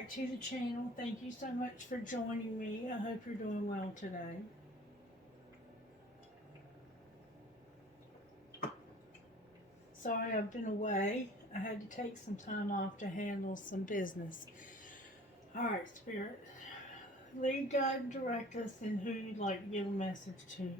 back to the channel. Thank you so much for joining me. I hope you're doing well today. Sorry I've been away. I had to take some time off to handle some business. Alright, Spirit. Lead, guide, and direct us in who you'd like to give a message to.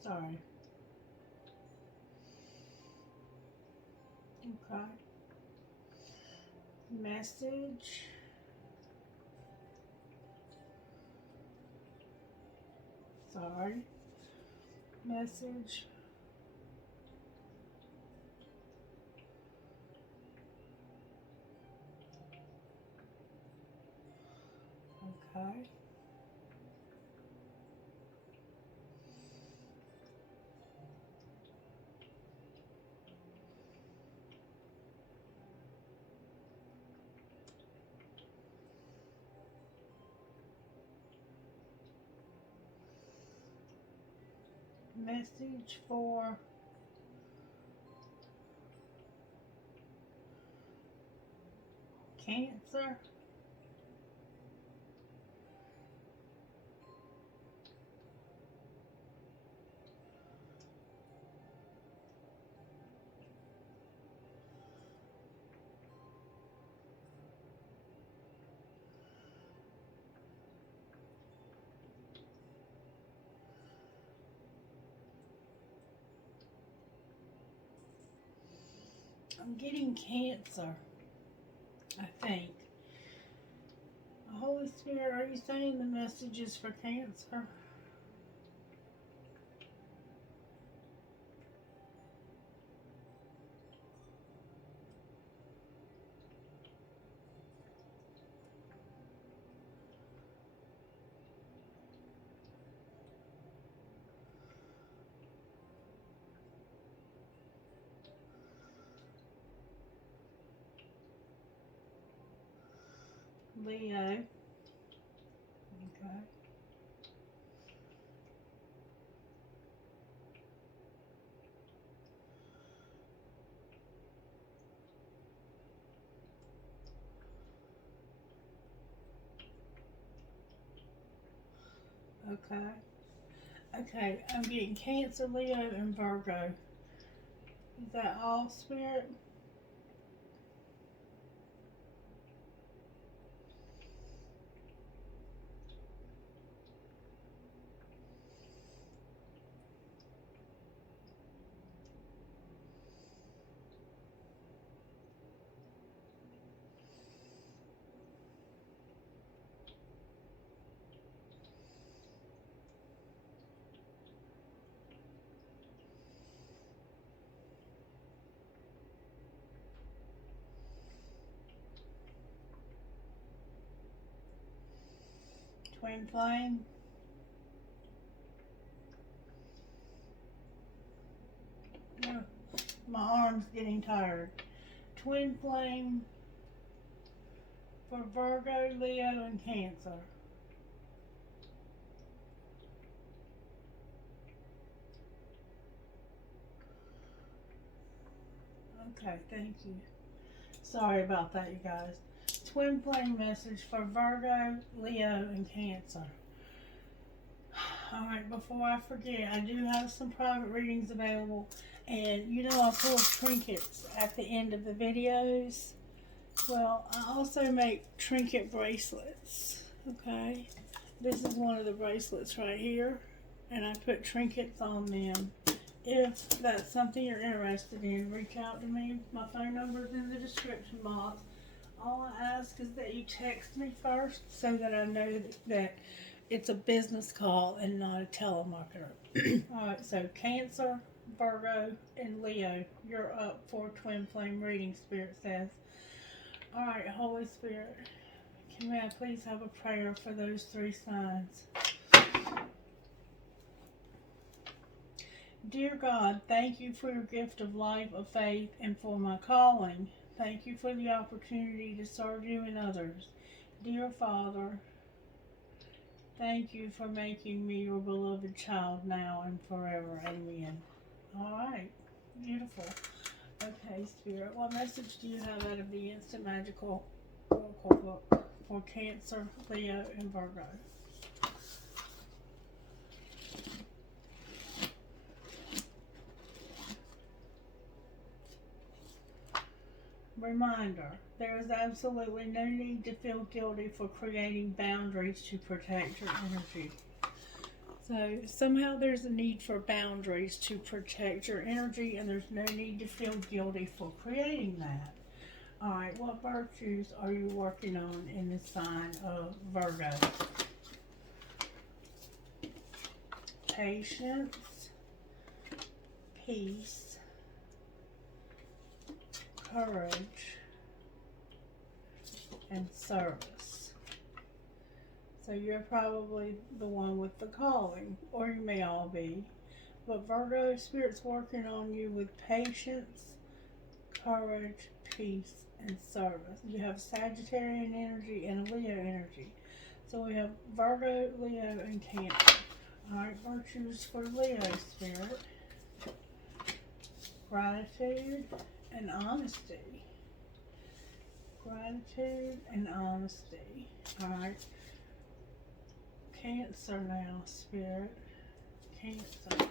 Sorry. Okay. Message. Sorry. Message. Okay. Message for Cancer. I'm getting Cancer, I think. Holy Spirit, are you saying the message is for Cancer? Leo. Okay. Okay. Okay, I'm getting Cancer, Leo, and Virgo. Is that all, Spirit? Twin flame. No, my arm's getting tired. Twin flame for Virgo, Leo, and Cancer. Okay, thank you. Sorry about that, you guys. Twin flame message for Virgo, Leo, and Cancer. Alright, before I forget, I do have some private readings available. And you know I pull trinkets at the end of the videos. Well, I also make trinket bracelets. Okay. This is one of the bracelets right here. And I put trinkets on them. If that's something you're interested in, reach out to me. My phone number is in the description box. All I ask is that you text me first so that I know that it's a business call and not a telemarketer. Alright, so Cancer, Virgo, and Leo, you're up for twin flame reading, Spirit says. Alright, Holy Spirit, can I please have a prayer for those three signs? Dear God, thank you for your gift of life, of faith, and for my calling. Thank you for the opportunity to serve you and others. Dear Father, thank you for making me your beloved child now and forever. Amen. All right. Beautiful. Okay, Spirit, what message do you have out of the Instant Magical Oracle book for Cancer, Leo, and Virgo? Reminder, there is absolutely no need to feel guilty for creating boundaries to protect your energy. So somehow there's a need for boundaries to protect your energy, and there's no need to feel guilty for creating that. All right, what virtues are you working on in the sign of Virgo? Patience, peace, courage, and service. So you're probably the one with the calling, or you may all be. But Virgo, Spirit's working on you with patience, courage, peace, and service. You have Sagittarian energy and a Leo energy. So we have Virgo, Leo, and Cancer. Alright, virtues for Leo, Spirit. Gratitude and honesty. Gratitude and honesty. Alright. Cancer now, Spirit. Cancer.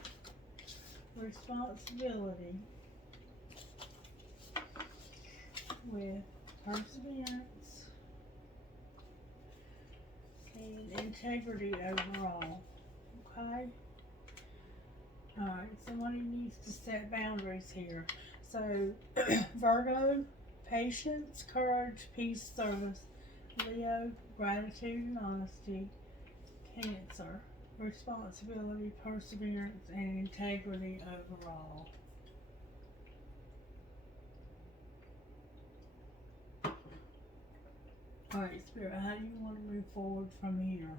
Responsibility with perseverance and integrity overall. Okay? Alright, somebody needs to set boundaries here. So, Virgo, patience, courage, peace, service. Leo, gratitude and honesty. Cancer, responsibility, perseverance, and integrity overall. Alright, Spirit, how do you want to move forward from here?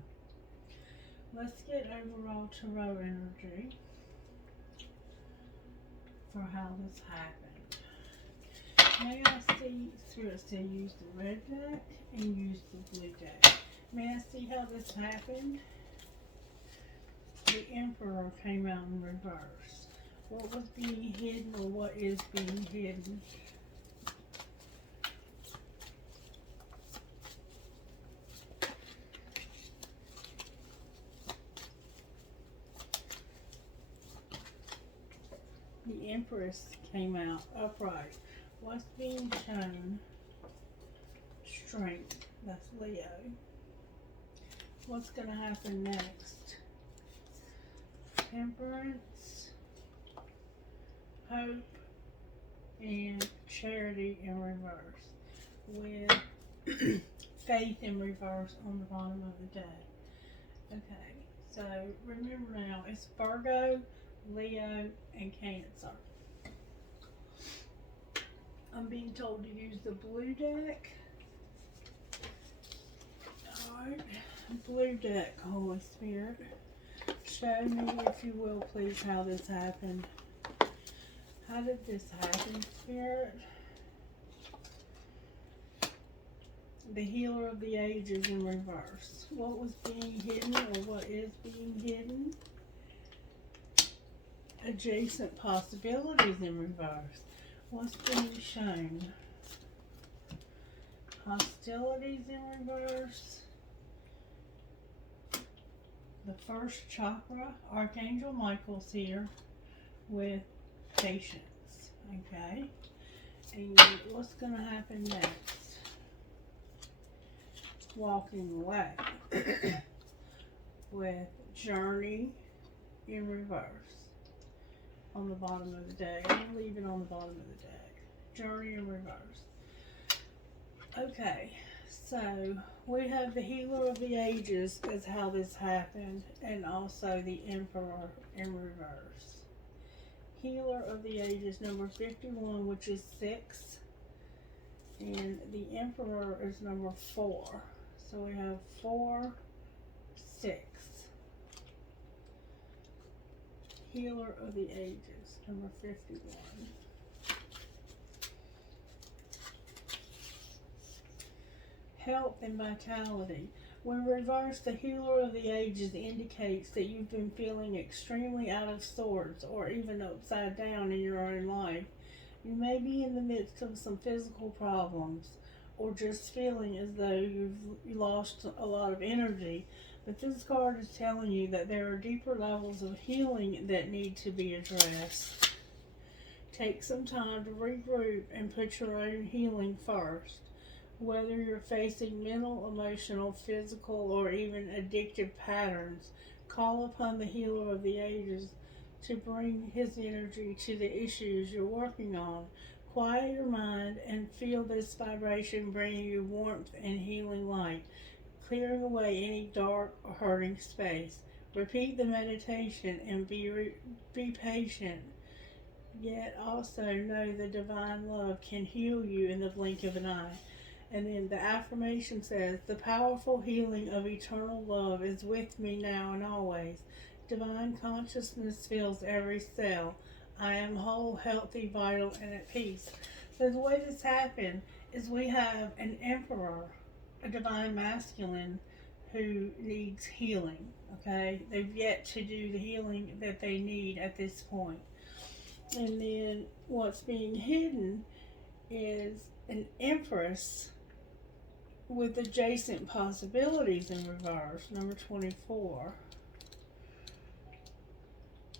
Let's get overall tarot energy for how this happened. May I see, Spirit say use the red deck and use the blue deck. May I see how this happened? The Emperor came out in reverse. What was being hidden, or what is being hidden? The Empress came out upright. What's being shown? Strength. That's Leo. What's going to happen next? Temperance, hope, and charity in reverse, with faith in reverse on the bottom of the deck. Okay, so remember now, it's Virgo, Leo, and Cancer. I'm being told to use the blue deck. Alright, blue deck, Holy Spirit. Show me, if you will, please, how this happened. How did this happen, Spirit? The Healer of the Ages in reverse. What was being hidden, or what is being hidden? Adjacent possibilities in reverse. What's being shown? Hostilities in reverse. The first chakra, Archangel Michael's here with patience. Okay? And what's going to happen next? Walking away with journey in reverse on the bottom of the deck. I'm going to leave it on the bottom of the deck. Journey in reverse. Okay, so we have the Healer of the Ages is how this happened, and also the Emperor in reverse. Healer of the Ages, number 51, which is 6, and the Emperor is number 4. So we have 4, 6. Healer of the Ages, number 51. Health and vitality. When reversed, the Healer of the Ages indicates that you've been feeling extremely out of sorts or even upside down in your own life. You may be in the midst of some physical problems or just feeling as though you've lost a lot of energy, but this card is telling you that there are deeper levels of healing that need to be addressed. Take some time to regroup and put your own healing first. Whether you're facing mental, emotional, physical, or even addictive patterns, call upon the Healer of the Ages to bring his energy to the issues you're working on. Quiet your mind and feel this vibration bringing you warmth and healing light, clearing away any dark or hurting space. Repeat the meditation and be patient, yet also know the divine love can heal you in the blink of an eye. And then the affirmation says, the powerful healing of eternal love is with me now and always. Divine consciousness fills every cell. I am whole, healthy, vital, and at peace. So the way this happened is we have an emperor, a divine masculine, who needs healing. Okay? They've yet to do the healing that they need at this point. And then what's being hidden is an empress with adjacent possibilities in reverse, number 24.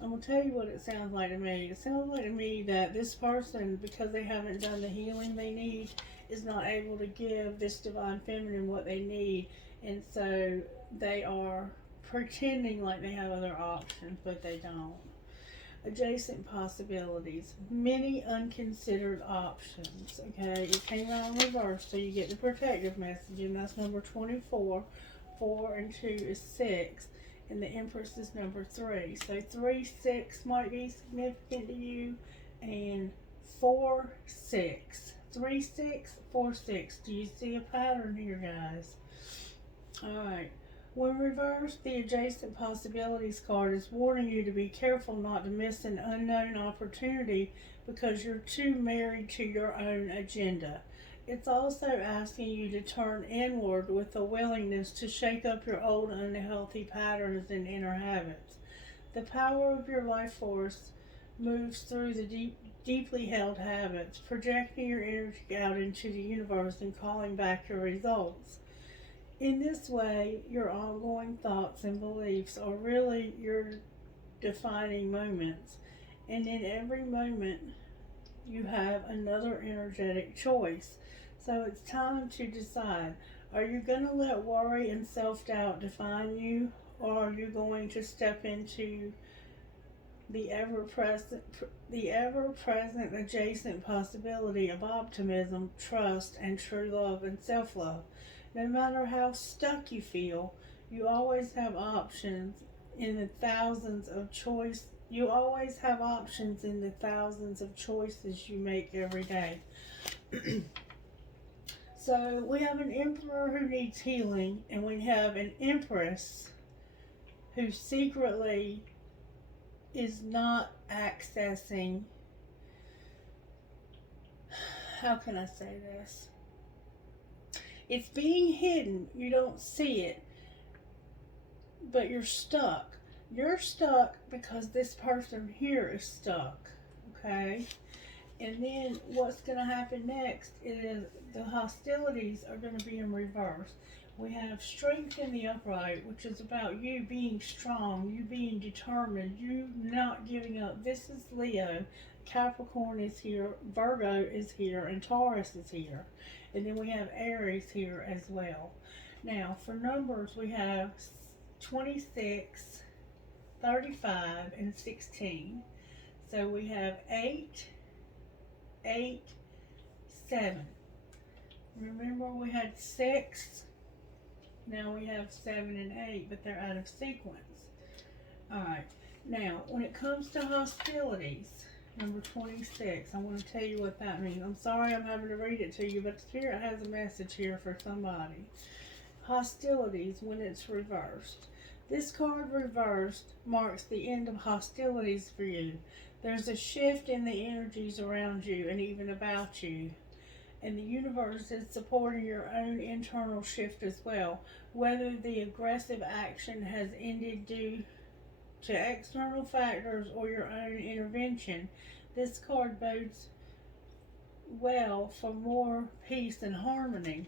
I'm going to tell you what it sounds like to me. It sounds like to me that this person, because they haven't done the healing they need, is not able to give this divine feminine what they need. And so they are pretending like they have other options, but they don't. Adjacent possibilities, many unconsidered options. Okay, it came out in reverse, so you get the protective message, and that's number 24. 4 and 2 is 6, and the Empress is number 3. So 3, 6 might be significant to you, and 4, 6. 3, 6, 4, 6. Do you see a pattern here, guys? Alright. When reversed, the adjacent possibilities card is warning you to be careful not to miss an unknown opportunity because you're too married to your own agenda. It's also asking you to turn inward with a willingness to shake up your old unhealthy patterns and inner habits. The power of your life force moves through the deeply held habits, projecting your energy out into the universe and calling back your results. In this way, your ongoing thoughts and beliefs are really your defining moments. And in every moment, you have another energetic choice. So it's time to decide, are you going to let worry and self-doubt define you? Or are you going to step into the ever-present adjacent possibility of optimism, trust, and true love and self-love? No matter how stuck you feel, you always have options in the thousands of choices you make every day. So we have an emperor who needs healing, and we have an empress who secretly is not accessing, how can I say this? It's being hidden. You don't see it. But you're stuck. You're stuck because this person here is stuck. Okay? And then what's going to happen next is the hostilities are going to be in reverse. We have strength in the upright, which is about you being strong, you being determined, you not giving up. This is Leo. Capricorn is here, Virgo is here, and Taurus is here. And then we have Aries here as well. Now, for numbers, we have 26, 35, and 16. So we have 8, 8, 7. Remember, we had 6. Now we have 7 and 8, but they're out of sequence. Alright, now, when it comes to hostilities, number 26, I want to tell you what that means. I'm sorry I'm having to read it to you, but Spirit has a message here for somebody. Hostilities, when it's reversed. This card reversed marks the end of hostilities for you. There's a shift in the energies around you and even about you. And the universe is supporting your own internal shift as well. Whether the aggressive action has ended due to external factors or your own intervention, this card bodes well for more peace and harmony.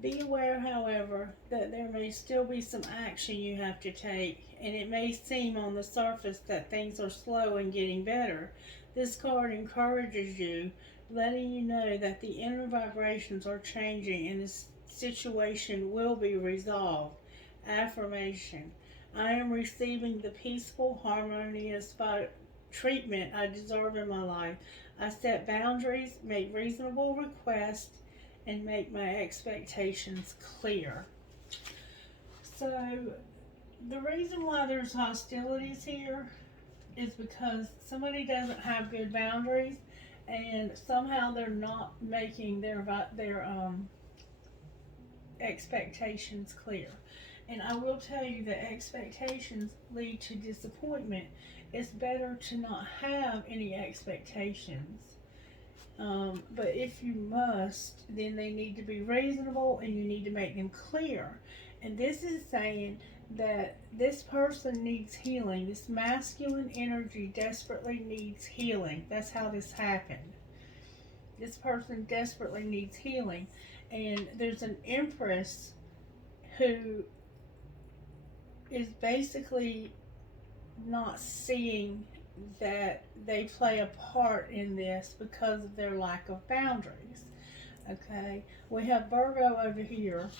Be aware, however, that there may still be some action you have to take, and it may seem on the surface that things are slow and getting better. This card encourages you, letting you know that the inner vibrations are changing and this situation will be resolved. Affirmation. I am receiving the peaceful, harmonious treatment I deserve in my life. I set boundaries, make reasonable requests, and make my expectations clear. So, the reason why there's hostilities here is because somebody doesn't have good boundaries, and somehow they're not making their expectations clear. And I will tell you that expectations lead to disappointment. It's better to not have any expectations. But if you must, then they need to be reasonable and you need to make them clear. And this is saying that this person needs healing. This masculine energy desperately needs healing. That's how this happened. This person desperately needs healing. And there's an Empress who is basically not seeing that they play a part in this because of their lack of boundaries. Okay, we have Virgo over here.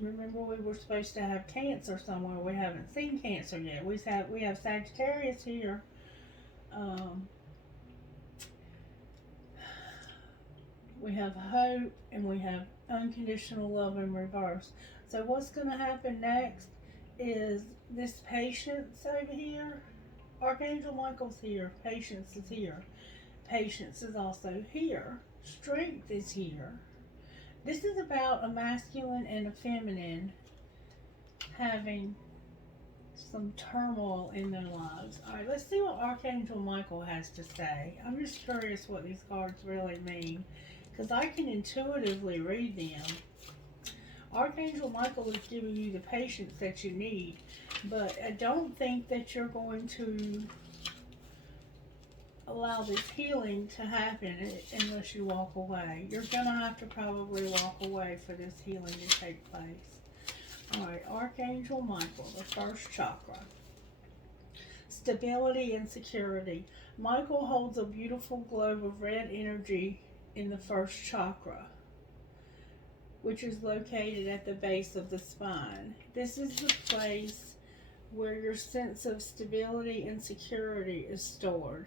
Remember, we were supposed to have Cancer somewhere. We haven't seen Cancer yet. We have Sagittarius here. We have hope, and we have unconditional love in reverse. So what's going to happen next is this Patience over here. Archangel Michael's here. Patience is here. Patience is also here. Strength is here. This is about a masculine and a feminine having some turmoil in their lives. Alright, let's see what Archangel Michael has to say. I'm just curious what these cards really mean, because I can intuitively read them. Archangel Michael is giving you the patience that you need, but I don't think that you're going to allow this healing to happen unless you walk away. You're going to have to probably walk away for this healing to take place. Alright, Archangel Michael, the first chakra. Stability and security. Michael holds a beautiful globe of red energy in the first chakra, which is located at the base of the spine. This is the place where your sense of stability and security is stored.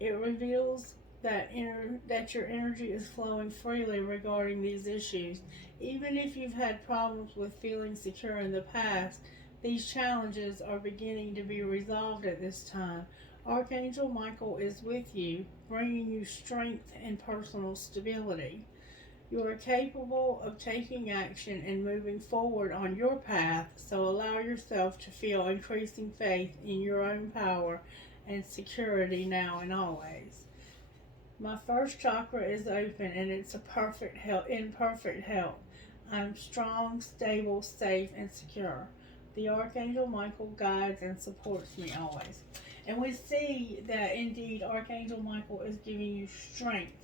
It reveals that your energy is flowing freely regarding these issues. Even if you've had problems with feeling secure in the past, these challenges are beginning to be resolved at this time. Archangel Michael is with you, bringing you strength and personal stability. You are capable of taking action and moving forward on your path, so allow yourself to feel increasing faith in your own power and security now and always. My first chakra is open and it's in perfect health. I'm strong, stable, safe, and secure. The Archangel Michael guides and supports me always. And we see that indeed Archangel Michael is giving you strength,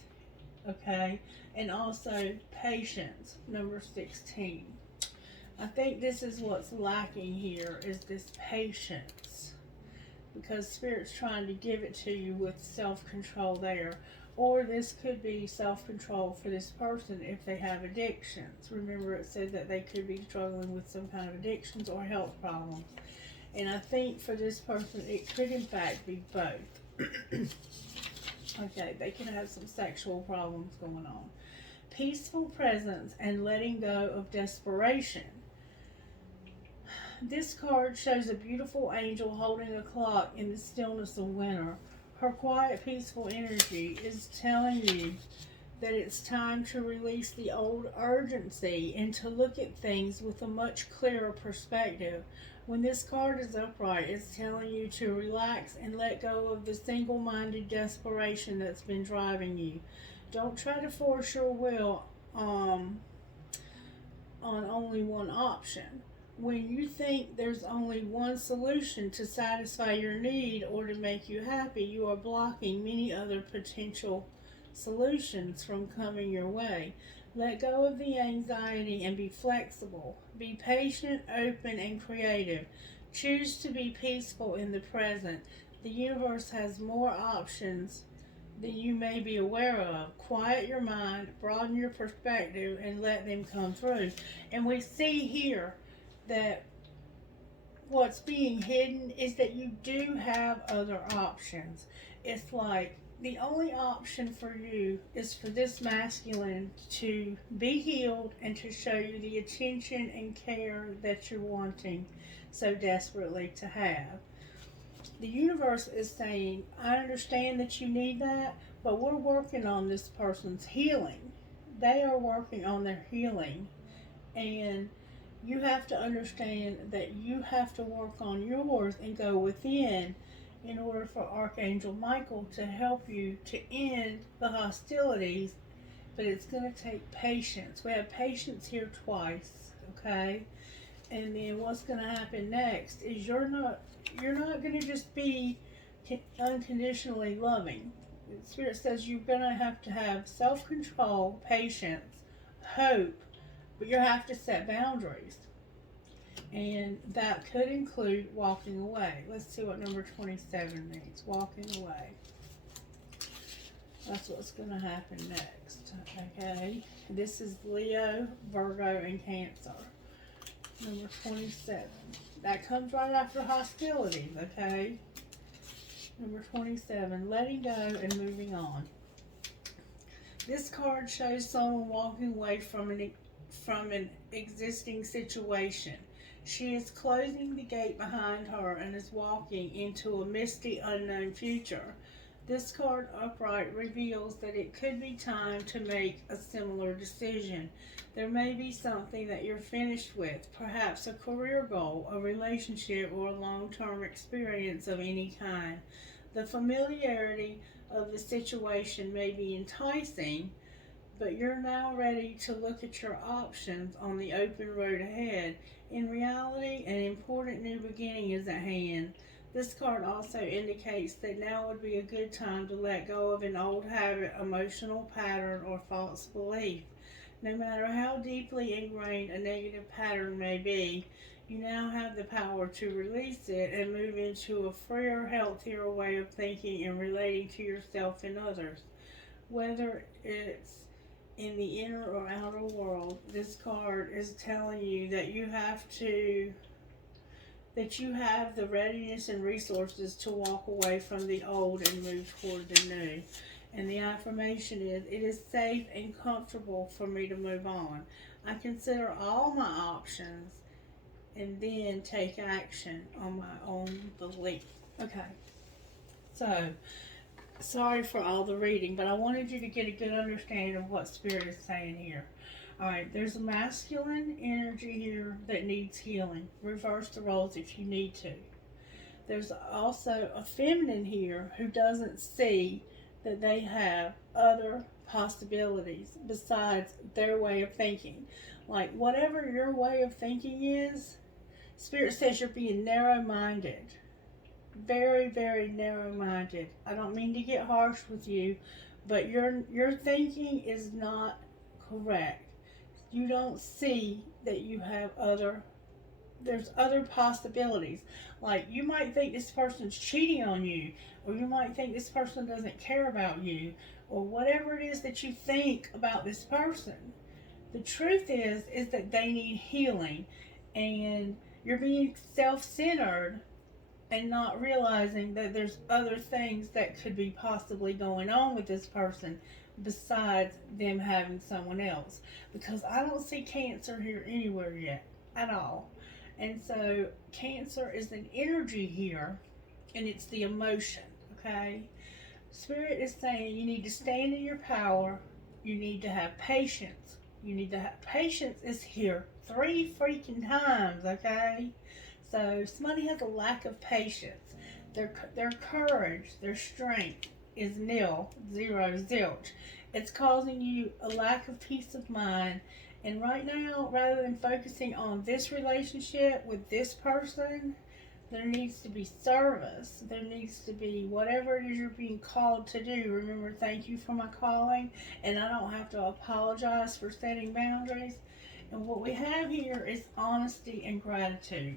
okay? And also patience, number 16. I think this is what's lacking here, is this patience. Because Spirit's trying to give it to you with self-control there. Or this could be self-control for this person if they have addictions. Remember, it said that they could be struggling with some kind of addictions or health problems. And I think for this person, it could in fact be both. Okay, they can have some sexual problems going on. Peaceful presence and letting go of desperation. This card shows a beautiful angel holding a clock in the stillness of winter. Her quiet, peaceful energy is telling you that it's time to release the old urgency and to look at things with a much clearer perspective. When this card is upright, it's telling you to relax and let go of the single minded desperation that's been driving you. Don't try to force your will on only one option. When you think there's only one solution to satisfy your need or to make you happy, you are blocking many other potential solutions from coming your way. Let go of the anxiety and be flexible. Be patient, open, and creative. Choose to be peaceful in the present. The universe has more options than you may be aware of. Quiet your mind, broaden your perspective, and let them come through. And we see here that what's being hidden is that you do have other options. It's like the only option for you is for this masculine to be healed and to show you the attention and care that you're wanting so desperately to have. The universe is saying, I understand that you need that, but we're working on this person's healing. They are working on their healing. And you have to understand that you have to work on yours and go within in order for Archangel Michael to help you to end the hostilities. But it's going to take patience. We have patience here twice, okay? And then what's going to happen next is you're not going to just be unconditionally loving. The Spirit says you're going to have self-control, patience, hope, but you have to set boundaries. And that could include walking away. Let's see what number 27 means. Walking away. That's what's going to happen next. Okay. This is Leo, Virgo, and Cancer. Number 27. That comes right after hostilities. Okay. Number 27. Letting go and moving on. This card shows someone walking away from an existing situation. She is closing the gate behind her and is walking into a misty, unknown future. This card upright reveals that it could be time to make a similar decision. There may be something that you're finished with, perhaps a career goal, a relationship, or a long-term experience of any kind. The familiarity of the situation may be enticing, but you're now ready to look at your options on the open road ahead. In reality, an important new beginning is at hand. This card also indicates that now would be a good time to let go of an old habit, emotional pattern, or false belief. No matter how deeply ingrained a negative pattern may be, you now have the power to release it and move into a freer, healthier way of thinking and relating to yourself and others. Whether it's in the inner or outer world, this card is telling you that you have the readiness and resources to walk away from the old and move toward the new. And the affirmation is, it is safe and comfortable for me to move on. I consider all my options and then take action on my own belief. Okay, so sorry for all the reading, but I wanted you to get a good understanding of what Spirit is saying here. Alright, there's a masculine energy here that needs healing. Reverse the roles if you need to. There's also a feminine here who doesn't see that they have other possibilities besides their way of thinking. Like, whatever your way of thinking is, Spirit says you're being narrow-minded. Very, very narrow-minded. I don't mean to get harsh with you, but your thinking is not correct. You don't see that you have there's other possibilities. Like, you might think this person's cheating on you, or you might think this person doesn't care about you, or whatever it is that you think about this person. The truth is that they need healing, and you're being self-centered and not realizing that there's other things that could be possibly going on with this person besides them having someone else. Because I don't see Cancer here anywhere yet at all. And so Cancer is an energy here, and it's the emotion, okay? Spirit is saying you need to stand in your power You need to have patience. You need to have patience is here 3 freaking times, okay? So somebody has a lack of patience. Their courage, their strength is nil, zero, zilch. It's causing you a lack of peace of mind. And right now, rather than focusing on this relationship with this person, there needs to be service. There needs to be whatever it is you're being called to do. Remember, thank you for my calling, and I don't have to apologize for setting boundaries. And what we have here is honesty and gratitude.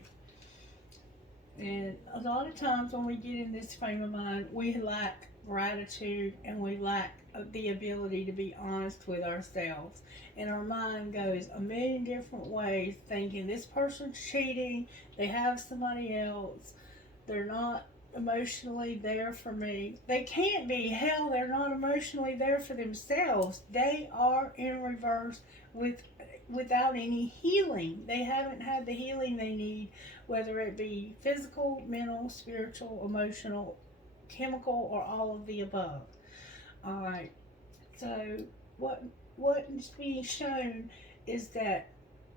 And a lot of times when we get in this frame of mind, we lack gratitude and we lack the ability to be honest with ourselves. And our mind goes a million different ways, thinking this person's cheating, they have somebody else, they're not emotionally there for me. They can't be. Hell, they're not emotionally there for themselves. They are in reverse without any healing. They haven't had the healing they need, whether it be physical, mental, spiritual, emotional, chemical, or all of the above. All right. So what is being shown is that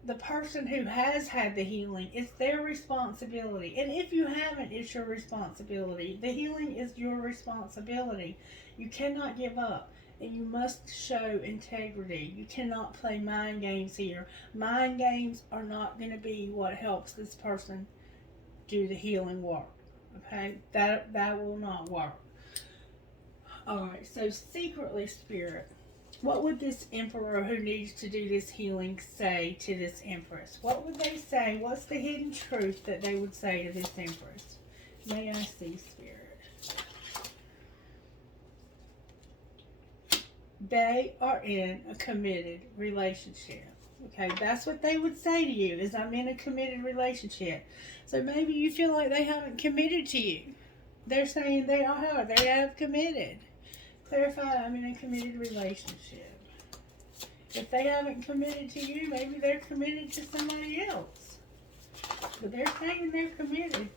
the person who has had the healing, it's their responsibility. And if you haven't, it's your responsibility. The healing is your responsibility. You cannot give up. And you must show integrity. You cannot play mind games here. Mind games are not going to be what helps this person do the healing work. Okay? That will not work. Alright, so secretly, Spirit, what would this Emperor who needs to do this healing say to this Empress? What would they say? What's the hidden truth that they would say to this Empress? May I see, Spirit? They are in a committed relationship. Okay, that's what they would say to you, is I'm in a committed relationship. So maybe you feel like they haven't committed to you. They're saying they are. They have committed. Clarify, I'm in a committed relationship. If they haven't committed to you, maybe they're committed to somebody else. But they're saying they're committed.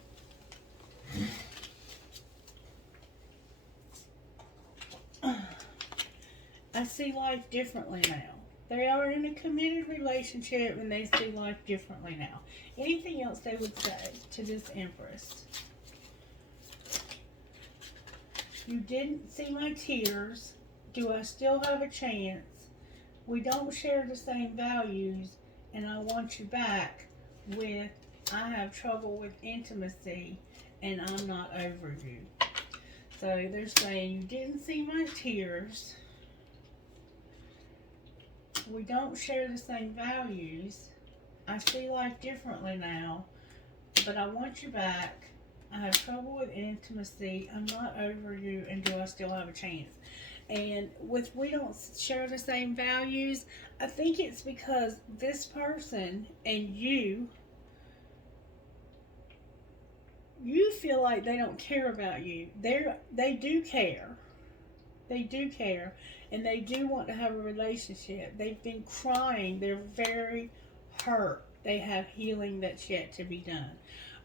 I see life differently now. They are in a committed relationship and they see life differently now. Anything else they would say to this Empress? You didn't see my tears. Do I still have a chance? We don't share the same values, and I want you back with, I have trouble with intimacy, and I'm not over you. So they're saying, you didn't see my tears. We don't share the same values. I see life differently now, but I want you back. I have trouble with intimacy. I'm not over you, and do I still have a chance? And with we don't share the same values, I think it's because this person and you feel like they don't care about you. They do care. They do care, and they do want to have a relationship. They've been crying. They're very hurt. They have healing that's yet to be done.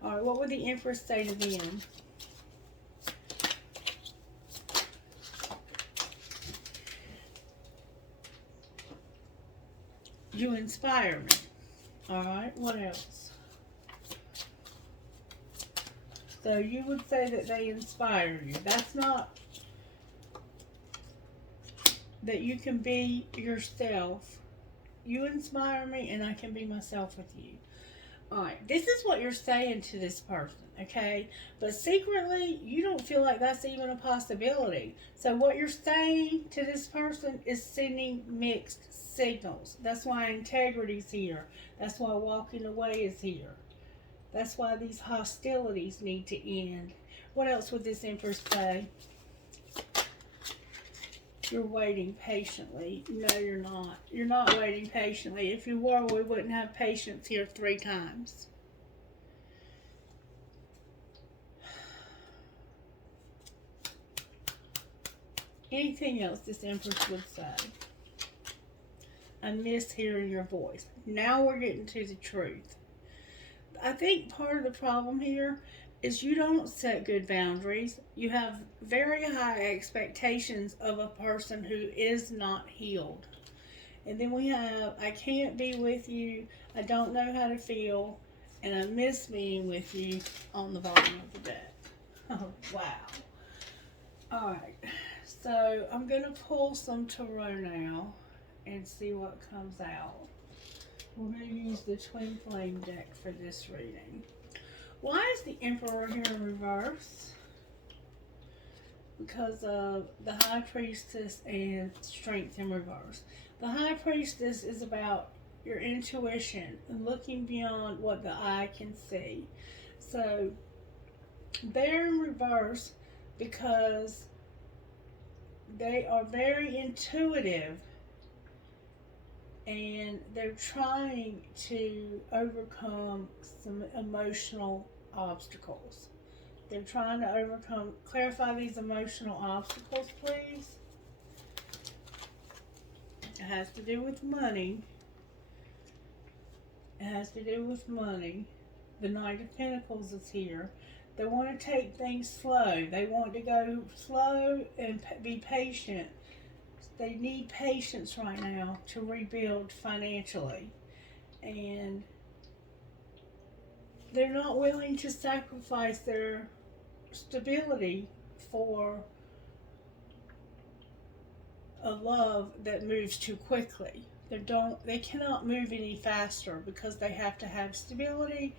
All right, what would the Empress say to them? You inspire me. All right, what else? So you would say that they inspire you. That's not that you can be yourself. You inspire me and I can be myself with you. Alright, this is what you're saying to this person, okay? But secretly, you don't feel like that's even a possibility. So what you're saying to this person is sending mixed signals. That's why integrity's here. That's why walking away is here. That's why these hostilities need to end. What else would this Empress say? You're waiting patiently. No, you're not. You're not waiting patiently. If you were, we wouldn't have patience here 3 times. Anything else this Empress would say? I miss hearing your voice. Now we're getting to the truth. I think part of the problem here is you don't set good boundaries. You have very high expectations of a person who is not healed. And then we have, I can't be with you, I don't know how to feel, and I miss being with you on the bottom of the deck. Oh, wow. Alright, so I'm going to pull some tarot now and see what comes out. We're going to use the Twin Flame deck for this reading. Why is the Emperor here in reverse? Because of the High Priestess and Strength in reverse. The High Priestess is about your intuition and looking beyond what the eye can see. So they're in reverse because they are very intuitive and they're trying to overcome some emotional obstacles. They're trying to clarify these emotional obstacles, please. It has to do with money. It has to do with money. The Knight of Pentacles is here. They want to take things slow. They want to go slow and be patient. They need patience right now to rebuild financially. And they're not willing to sacrifice their stability for a love that moves too quickly. They cannot move any faster because they have to have stability,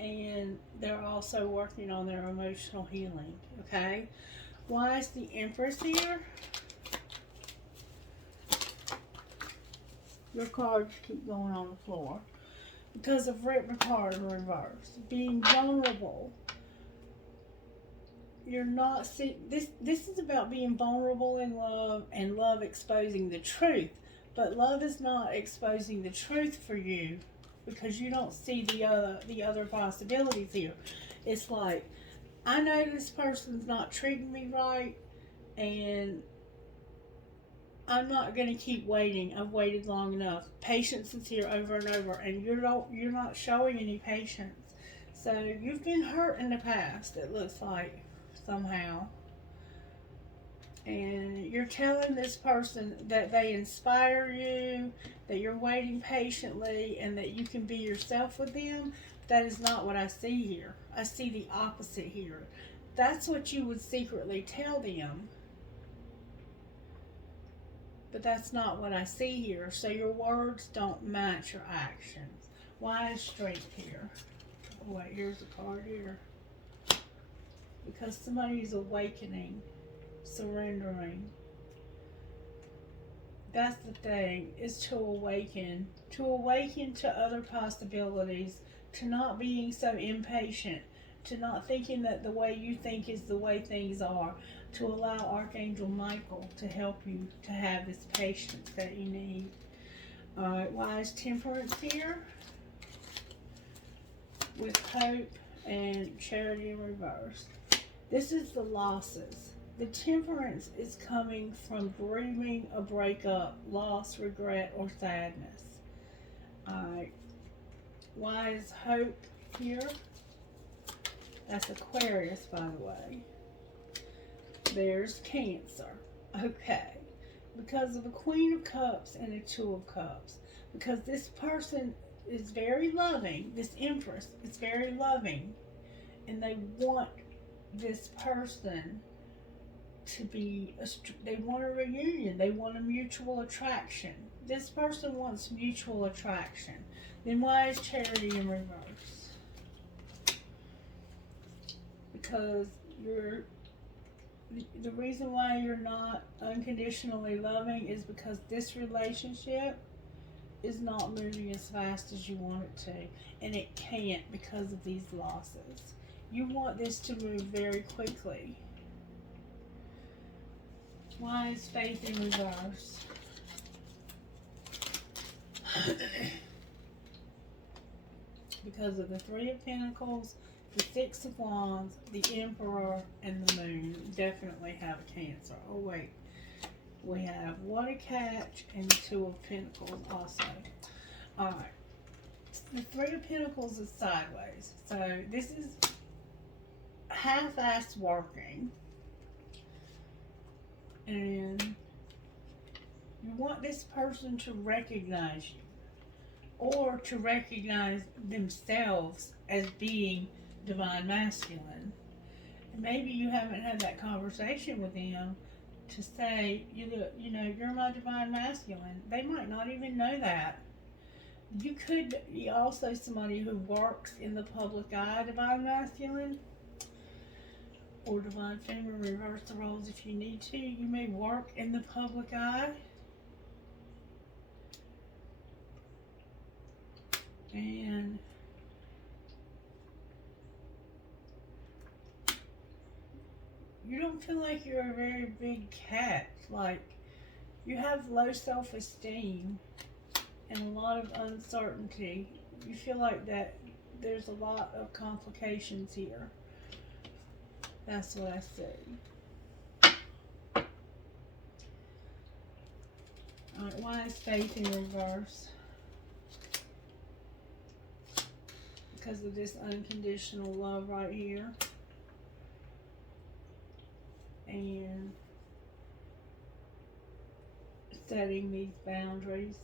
and they're also working on their emotional healing. Okay? Why is the Empress here? Your cards keep going on the floor. Because of Rip Ricard in reverse. Being vulnerable. You're not this is about being vulnerable in love and love exposing the truth. But love is not exposing the truth for you because you don't see the other possibilities here. It's like, I know this person's not treating me right, and I'm not going to keep waiting. I've waited long enough. Patience is here over and over, and you're not showing any patience. So you've been hurt in the past, it looks like, somehow. And you're telling this person that they inspire you, that you're waiting patiently, and that you can be yourself with them. That is not what I see here. I see the opposite here. That's what you would secretly tell them. But that's not what I see here. So your words don't match your actions. Why is Strength here? Oh, wait, here's a card here. Because somebody's awakening. Surrendering. That's the thing, is to awaken to other possibilities, to not being so impatient, to not thinking that the way you think is the way things are, to allow Archangel Michael to help you to have this patience that you need. Alright, why is Temperance here? With Hope and Charity in reverse. This is the losses. The Temperance is coming from grieving a breakup, loss, regret, or sadness. Alright. Why is Hope here? That's Aquarius, by the way. There's Cancer. Okay. Because of the Queen of Cups and the Two of Cups. Because this person is very loving. This Empress is very loving. And they want this person to be, they want a reunion. They want a mutual attraction. This person wants mutual attraction. Then why is Charity in reverse? Because the reason why you're not unconditionally loving is because this relationship is not moving as fast as you want it to. And it can't because of these losses. You want this to move very quickly. Why is Faith in reverse? Because of the Three of Pentacles, the Six of Wands, the Emperor, and the Moon. You definitely have a Cancer. Oh wait, we have What a Catch and the Two of Pentacles also. Alright, The Three of Pentacles is sideways. So this is half-assed working. And you want this person to recognize you. Or to recognize themselves as being divine masculine. And maybe you haven't had that conversation with them to say, you know, you're my divine masculine. They might not even know that. You could be also somebody who works in the public eye, divine masculine, or divine feminine. Reverse the roles if you need to. You may work in the public eye. And you don't feel like you're a very big cat. Like, you have low self-esteem and a lot of uncertainty. You feel like that there's a lot of complications here. That's what I see. Alright, why is faith in reverse? Because of this unconditional love right here. And setting these boundaries.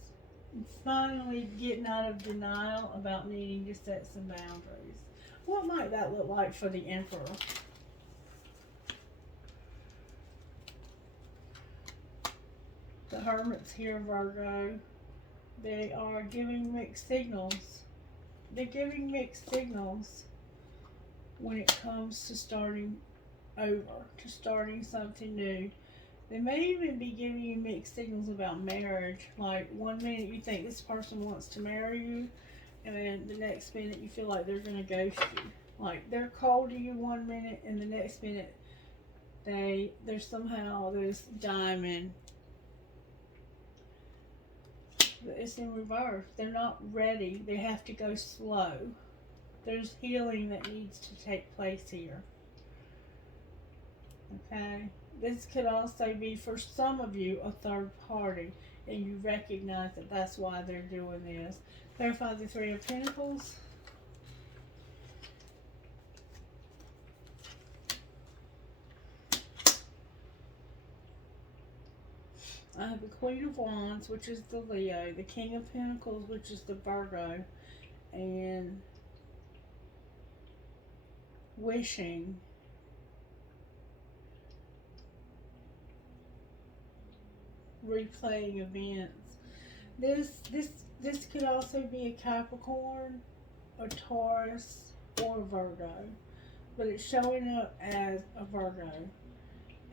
And finally getting out of denial about needing to set some boundaries. What might that look like for the Emperor? The Hermit's here, Virgo. They are giving mixed signals. They're giving mixed signals when it comes to starting over, to starting something new. They may even be giving you mixed signals about marriage. Like, one minute you think this person wants to marry you, and then the next minute you feel like they're going to ghost you. Like, they're cold to you one minute, and the next minute there's somehow this diamond. But it's in reverse. They're not ready. They have to go slow. There's healing that needs to take place here. Okay? This could also be, for some of you, a third party. And you recognize that that's why they're doing this. Clarify the Three of Pentacles. I have the Queen of Wands, which is the Leo, the King of Pentacles, which is the Virgo, and wishing. Replaying events. This could also be a Capricorn, a Taurus, or a Virgo, but it's showing up as a Virgo,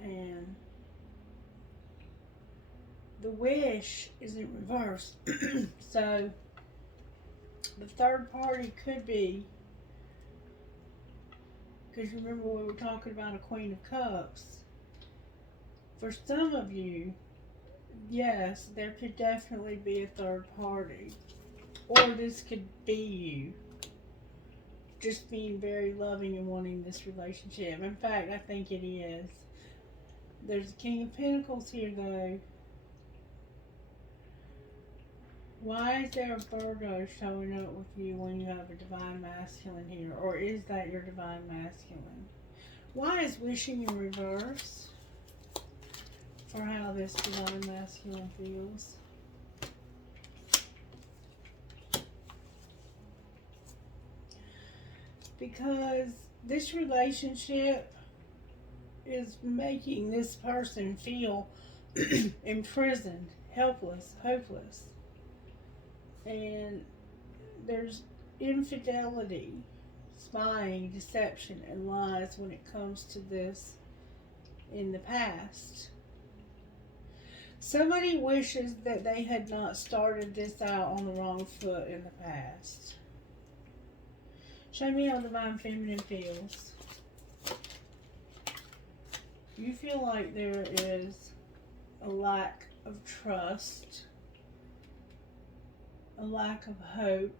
and the wish is in reverse. So the third party could be, because you remember we were talking about a Queen of Cups. For some of you, yes, there could definitely be a third party. Or this could be you. Just being very loving and wanting this relationship. In fact, I think it is. There's a King of Pentacles here, though. Why is there a Virgo showing up with you when you have a divine masculine here? Or is that your divine masculine? Why is wishing in reverse? For how this divine masculine feels. Because this relationship is making this person feel imprisoned, helpless, hopeless. And there's infidelity, spying, deception, and lies when it comes to this in the past. Somebody wishes that they had not started this out on the wrong foot in the past. Show me how divine feminine feels. You feel like there is a lack of trust, a lack of hope.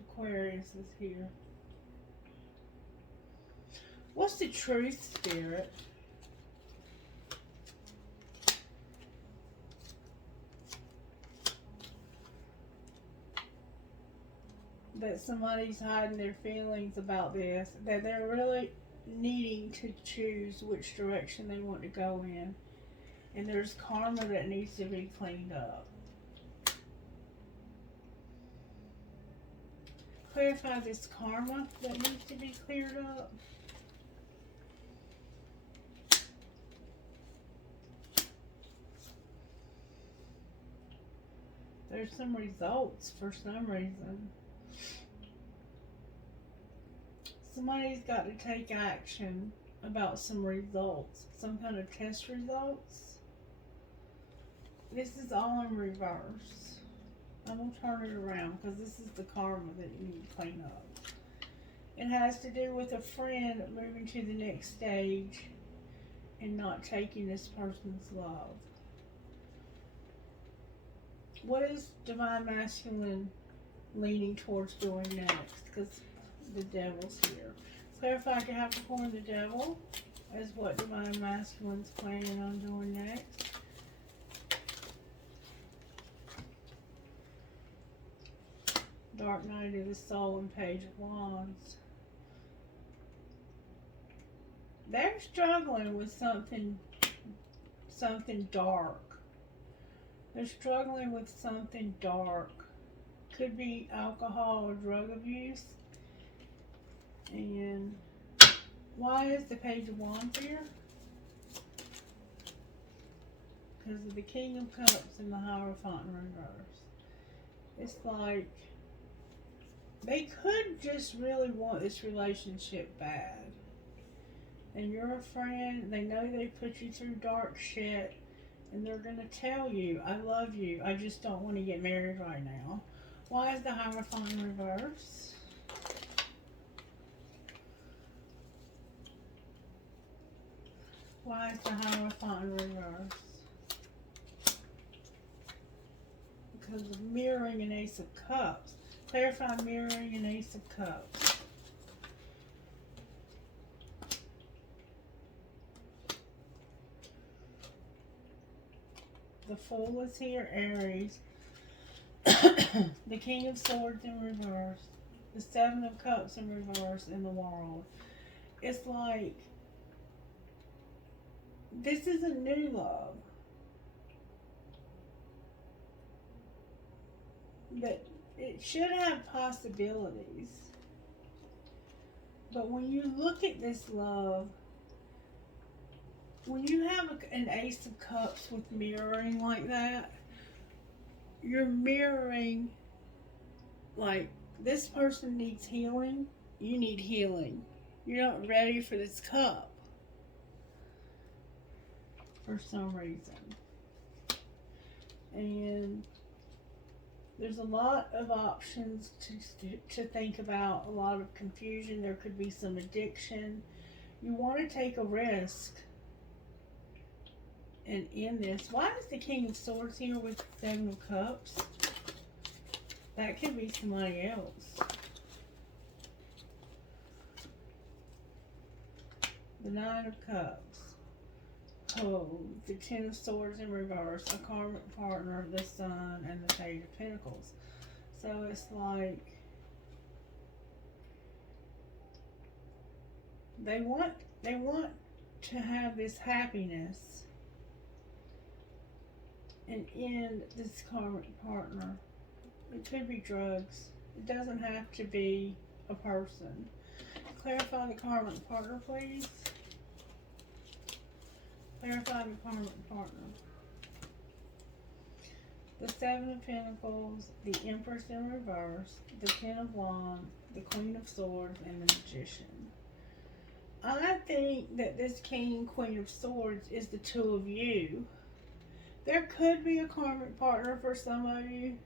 Aquarius is here. What's the truth, Spirit? that somebody's hiding their feelings about this, that they're really needing to choose which direction they want to go in. And there's karma that needs to be cleaned up. Clarify this karma that needs to be cleared up. There's some results for some reason. Somebody's got to take action about some results, some kind of test results. This is all in reverse. I'm going to turn it around because this is the karma that you need to clean up. It has to do with a friend moving to the next stage and not taking this person's love. What is Divine Masculine leaning towards doing next? Because the Devil's here. Clarify Capricorn, the Devil, is what Divine Masculine's planning on doing next. Dark Night of the Soul and Page of Wands. They're struggling with something dark. They're struggling with something dark. Could be alcohol or drug abuse. And why is the Page of Wands here? Because of the King of Cups and the Hierophant in reverse. It's like they could just really want this relationship bad. And you're a friend. They know they put you through dark shit. And they're going to tell you, I love you. I just don't want to get married right now. Why is the Hierophant in reverse? Why is the Hierophant in reverse? Because of mirroring and Ace of Cups. Clarify mirroring and Ace of Cups. The Fool is here, Aries. The King of Swords in reverse. The Seven of Cups in reverse in the World. It's like, this is a new love. That it should have possibilities. But when you look at this love, when you have an Ace of Cups with mirroring like that, you're mirroring, like, this person needs healing, you need healing. You're not ready for this cup for some reason. And there's a lot of options to think about, a lot of confusion. There could be some addiction. You want to take a risk and end this. Why is the King of Swords here with the Seven of Cups? That could be somebody else. The Nine of Cups. Oh, the Ten of Swords in reverse. A karmic partner, the Sun, and the Page of Pentacles. So it's like they want to have this happiness and end this karmic partner. It could be drugs. It doesn't have to be a person. Clarify the karmic partner, please. Clarify the karmic partner. The Seven of Pentacles, the Empress in reverse, the Ten of Wands, the Queen of Swords, and the Magician. I think that this King and Queen of Swords is the two of you. There could be a karmic partner for some of you,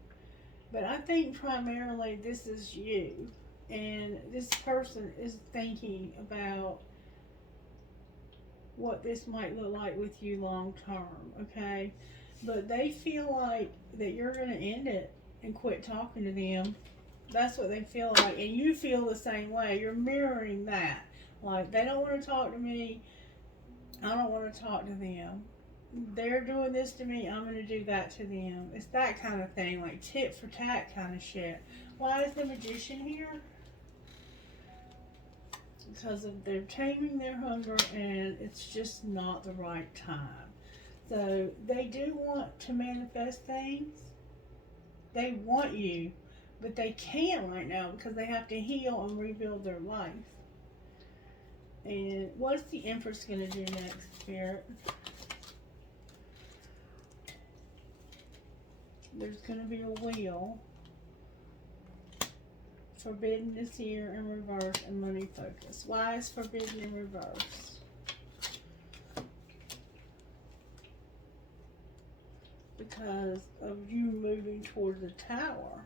but I think primarily this is you. And this person is thinking about what this might look like with you long term, okay? But they feel like that you're going to end it and quit talking to them. That's what they feel like. And you feel the same way. You're mirroring that. Like, they don't want to talk to me. I don't want to talk to them. They're doing this to me. I'm going to do that to them. It's that kind of thing. Like tit for tat kind of shit. Why is the Magician here? Because of they're taming their hunger and it's just not the right time. So they do want to manifest things. They want you, but they can't right now because they have to heal and rebuild their life. And what's the Empress going to do next, Spirit? There's going to be a wheel. Forbidden is here in reverse and money focus. Why is forbidden in reverse? Because of you moving toward the Tower.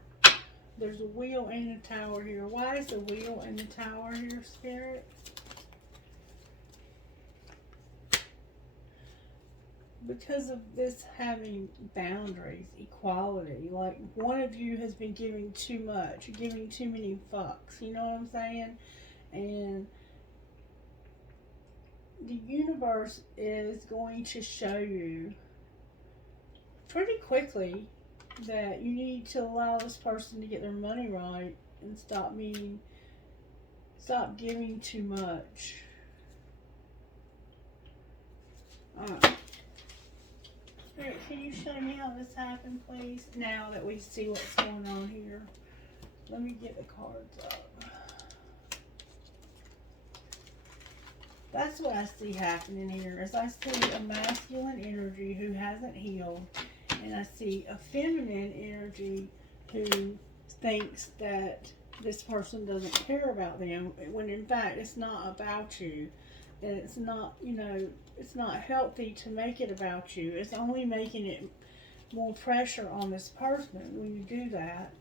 There's a wheel and a tower here. Why is the wheel and the tower here, Spirit? Because of this having boundaries, equality. Like one of you has been giving too much, giving too many fucks. You know what I'm saying? And the universe is going to show you pretty quickly that you need to allow this person to get their money right and stop giving too much. Alright. Spirit, can you show me how this happened, please? Now that we see what's going on here. Let me get the cards up. That's what I see happening here. Is I see a masculine energy who hasn't healed. And I see a feminine energy who thinks that this person doesn't care about them. When in fact, it's not about you. And it's not, you know, it's not healthy to make it about you. It's only making it more pressure on this person. When you do that,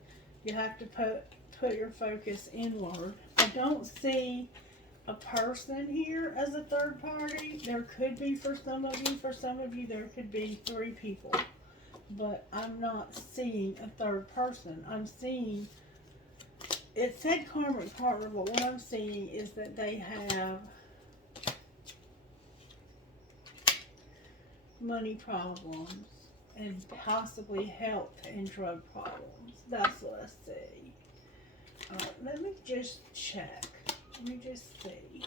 you have to put your focus inward. I don't see a person here as a third party. There could be for some of you. For some of you, there could be 3 people. But I'm not seeing a third person. I'm seeing, it said karmic partner, but what I'm seeing is that they have money problems and possibly health and drug problems. That's what I see. Alright, let me just check. Let me just see.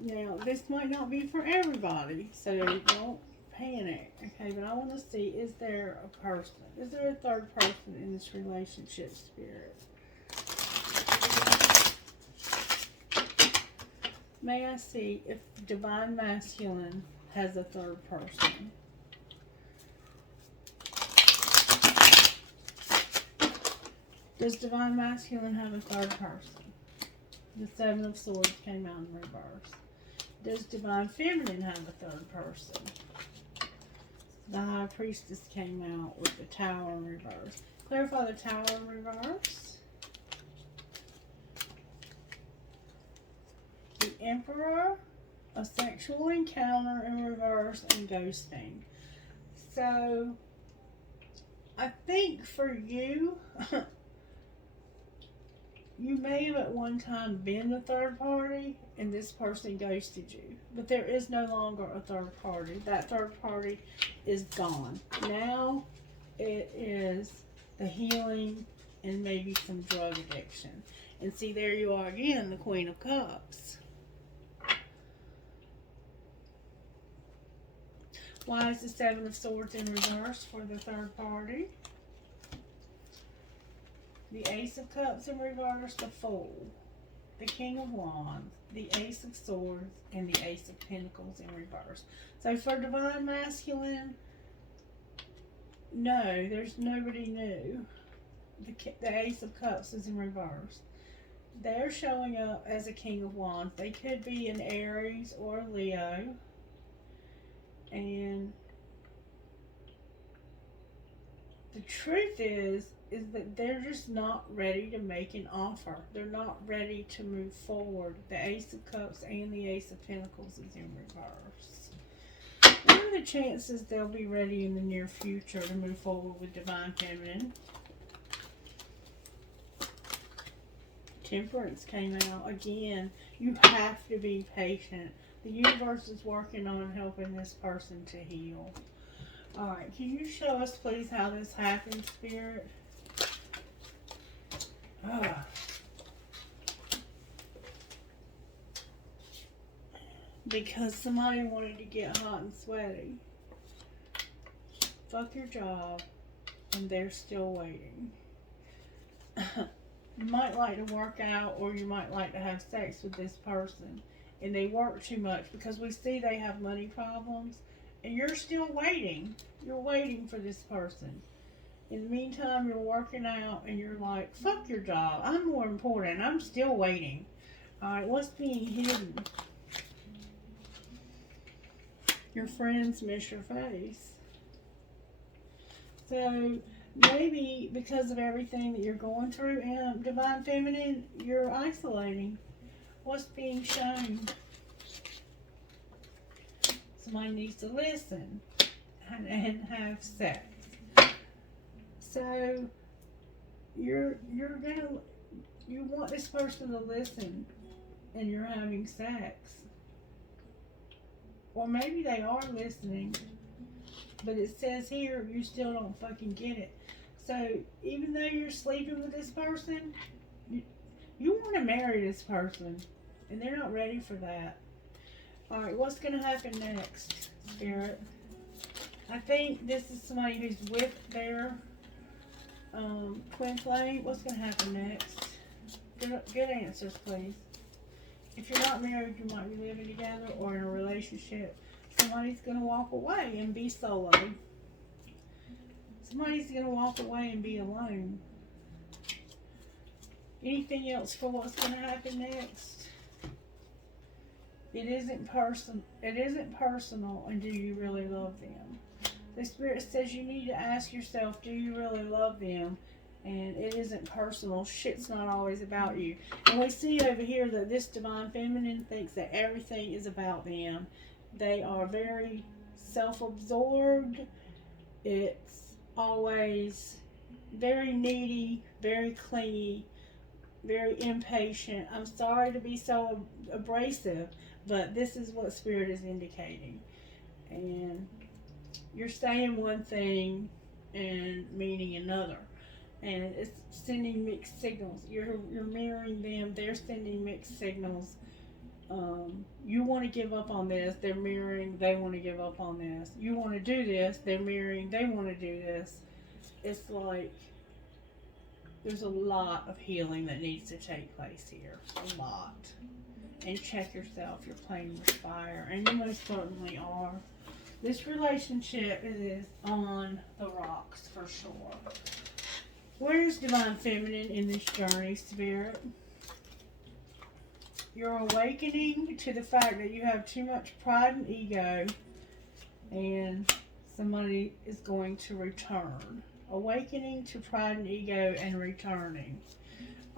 Now, this might not be for everybody, so don't panic. Okay, but I want to see, is there a person? Is there a third person in this relationship, Spirit? May I see if Divine Masculine has a third person? Does Divine Masculine have a third person? The 7 of Swords came out in reverse. Does Divine Feminine have a third person? The High Priestess came out with the Tower in reverse. Clarify the Tower in reverse. The Emperor, a sexual encounter in reverse, and ghosting. So, I think for you, you may have at one time been the third party and this person ghosted you. But there is no longer a third party. That third party is gone. Now it is the healing and maybe some drug addiction. And see, there you are again, the Queen of Cups. Why is the 7 of Swords in reverse for the third party? The Ace of Cups in reverse, the Fool, the King of Wands, the Ace of Swords, and the Ace of Pentacles in reverse. So for Divine Masculine, no, there's nobody new. The Ace of Cups is in reverse. They're showing up as a King of Wands. They could be an Aries or Leo. And the truth is that they're just not ready to make an offer. They're not ready to move forward. The Ace of Cups and the Ace of Pentacles is in reverse. What are the chances they'll be ready in the near future to move forward with Divine Feminine? Temperance came out. Again, you have to be patient. The universe is working on helping this person to heal. Alright, can you show us please how this happened, Spirit? Ah. Because somebody wanted to get hot and sweaty. Fuck your job, and they're still waiting. You might like to work out, or you might like to have sex with this person, and they work too much because we see they have money problems, and you're still waiting. You're waiting for this person. In the meantime, you're working out, and you're like, fuck your job. I'm more important. I'm still waiting. Alright, what's being hidden? Your friends miss your face. So, maybe because of everything that you're going through, and Divine Feminine, you're isolating. What's being shown? Somebody needs to listen and have sex. So you want this person to listen, and you're having sex. Or maybe they are listening, but it says here you still don't fucking get it. So even though you're sleeping with this person, you want to marry this person, and they're not ready for that. Alright, what's going to happen next, Spirit? I think this is somebody who's with their twin flame. What's going to happen next? Good answers, please. If you're not married, you might be living together or in a relationship. Somebody's going to walk away and be solo. Somebody's going to walk away and be alone. Anything else for what's going to happen next? It isn't personal, and do you really love them? The Spirit says you need to ask yourself, do you really love them? And it isn't personal. Shit's not always about you. And we see over here that this Divine Feminine thinks that everything is about them. They are very self-absorbed. It's always very needy, very clingy, very impatient. I'm sorry to be so abrasive, but this is what Spirit is indicating. And you're saying one thing and meaning another. And it's sending mixed signals. You're mirroring them. They're sending mixed signals. You want to give up on this. They're mirroring. They want to give up on this. You want to do this. They're mirroring. They want to do this. It's like there's a lot of healing that needs to take place here. A lot. And check yourself. You're playing with fire. And you most certainly are. This relationship is on the rocks for sure. Where's Divine Feminine in this journey, Spirit? You're awakening to the fact that you have too much pride and ego, and somebody is going to return. Awakening to pride and ego and returning.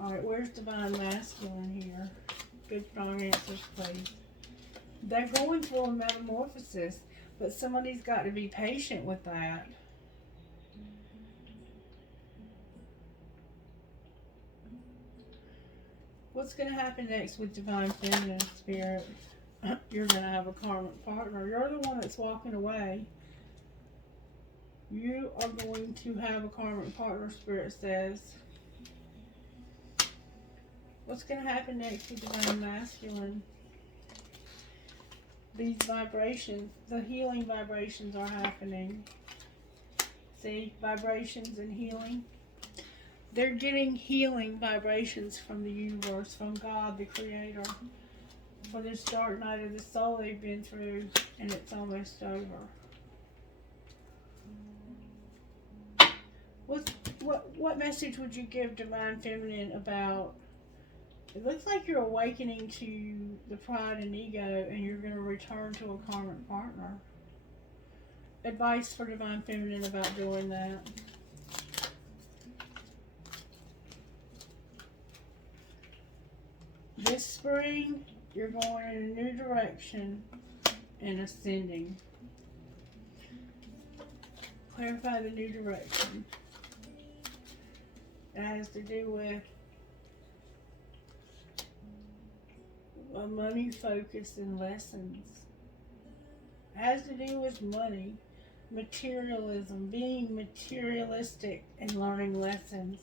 Alright, where's Divine Masculine here? Good strong answers, please. They're going for a metamorphosis, but somebody's got to be patient with that. What's going to happen next with Divine Feminine, Spirit? You're going to have a karmic partner. You're the one that's walking away. You are going to have a karmic partner, Spirit says. What's going to happen next with Divine Masculine? These vibrations, the healing vibrations are happening. See, vibrations and healing. They're getting healing vibrations from the universe, from God, the Creator, for this dark night of the soul they've been through, and it's almost over. What message would you give Divine Feminine about? It looks like you're awakening to the pride and ego, and you're going to return to a karmic partner. Advice for Divine Feminine about doing that. This spring, you're going in a new direction and ascending. Clarify the new direction. It has to do with a money focus and lessons. It has to do with money, materialism, being materialistic and learning lessons.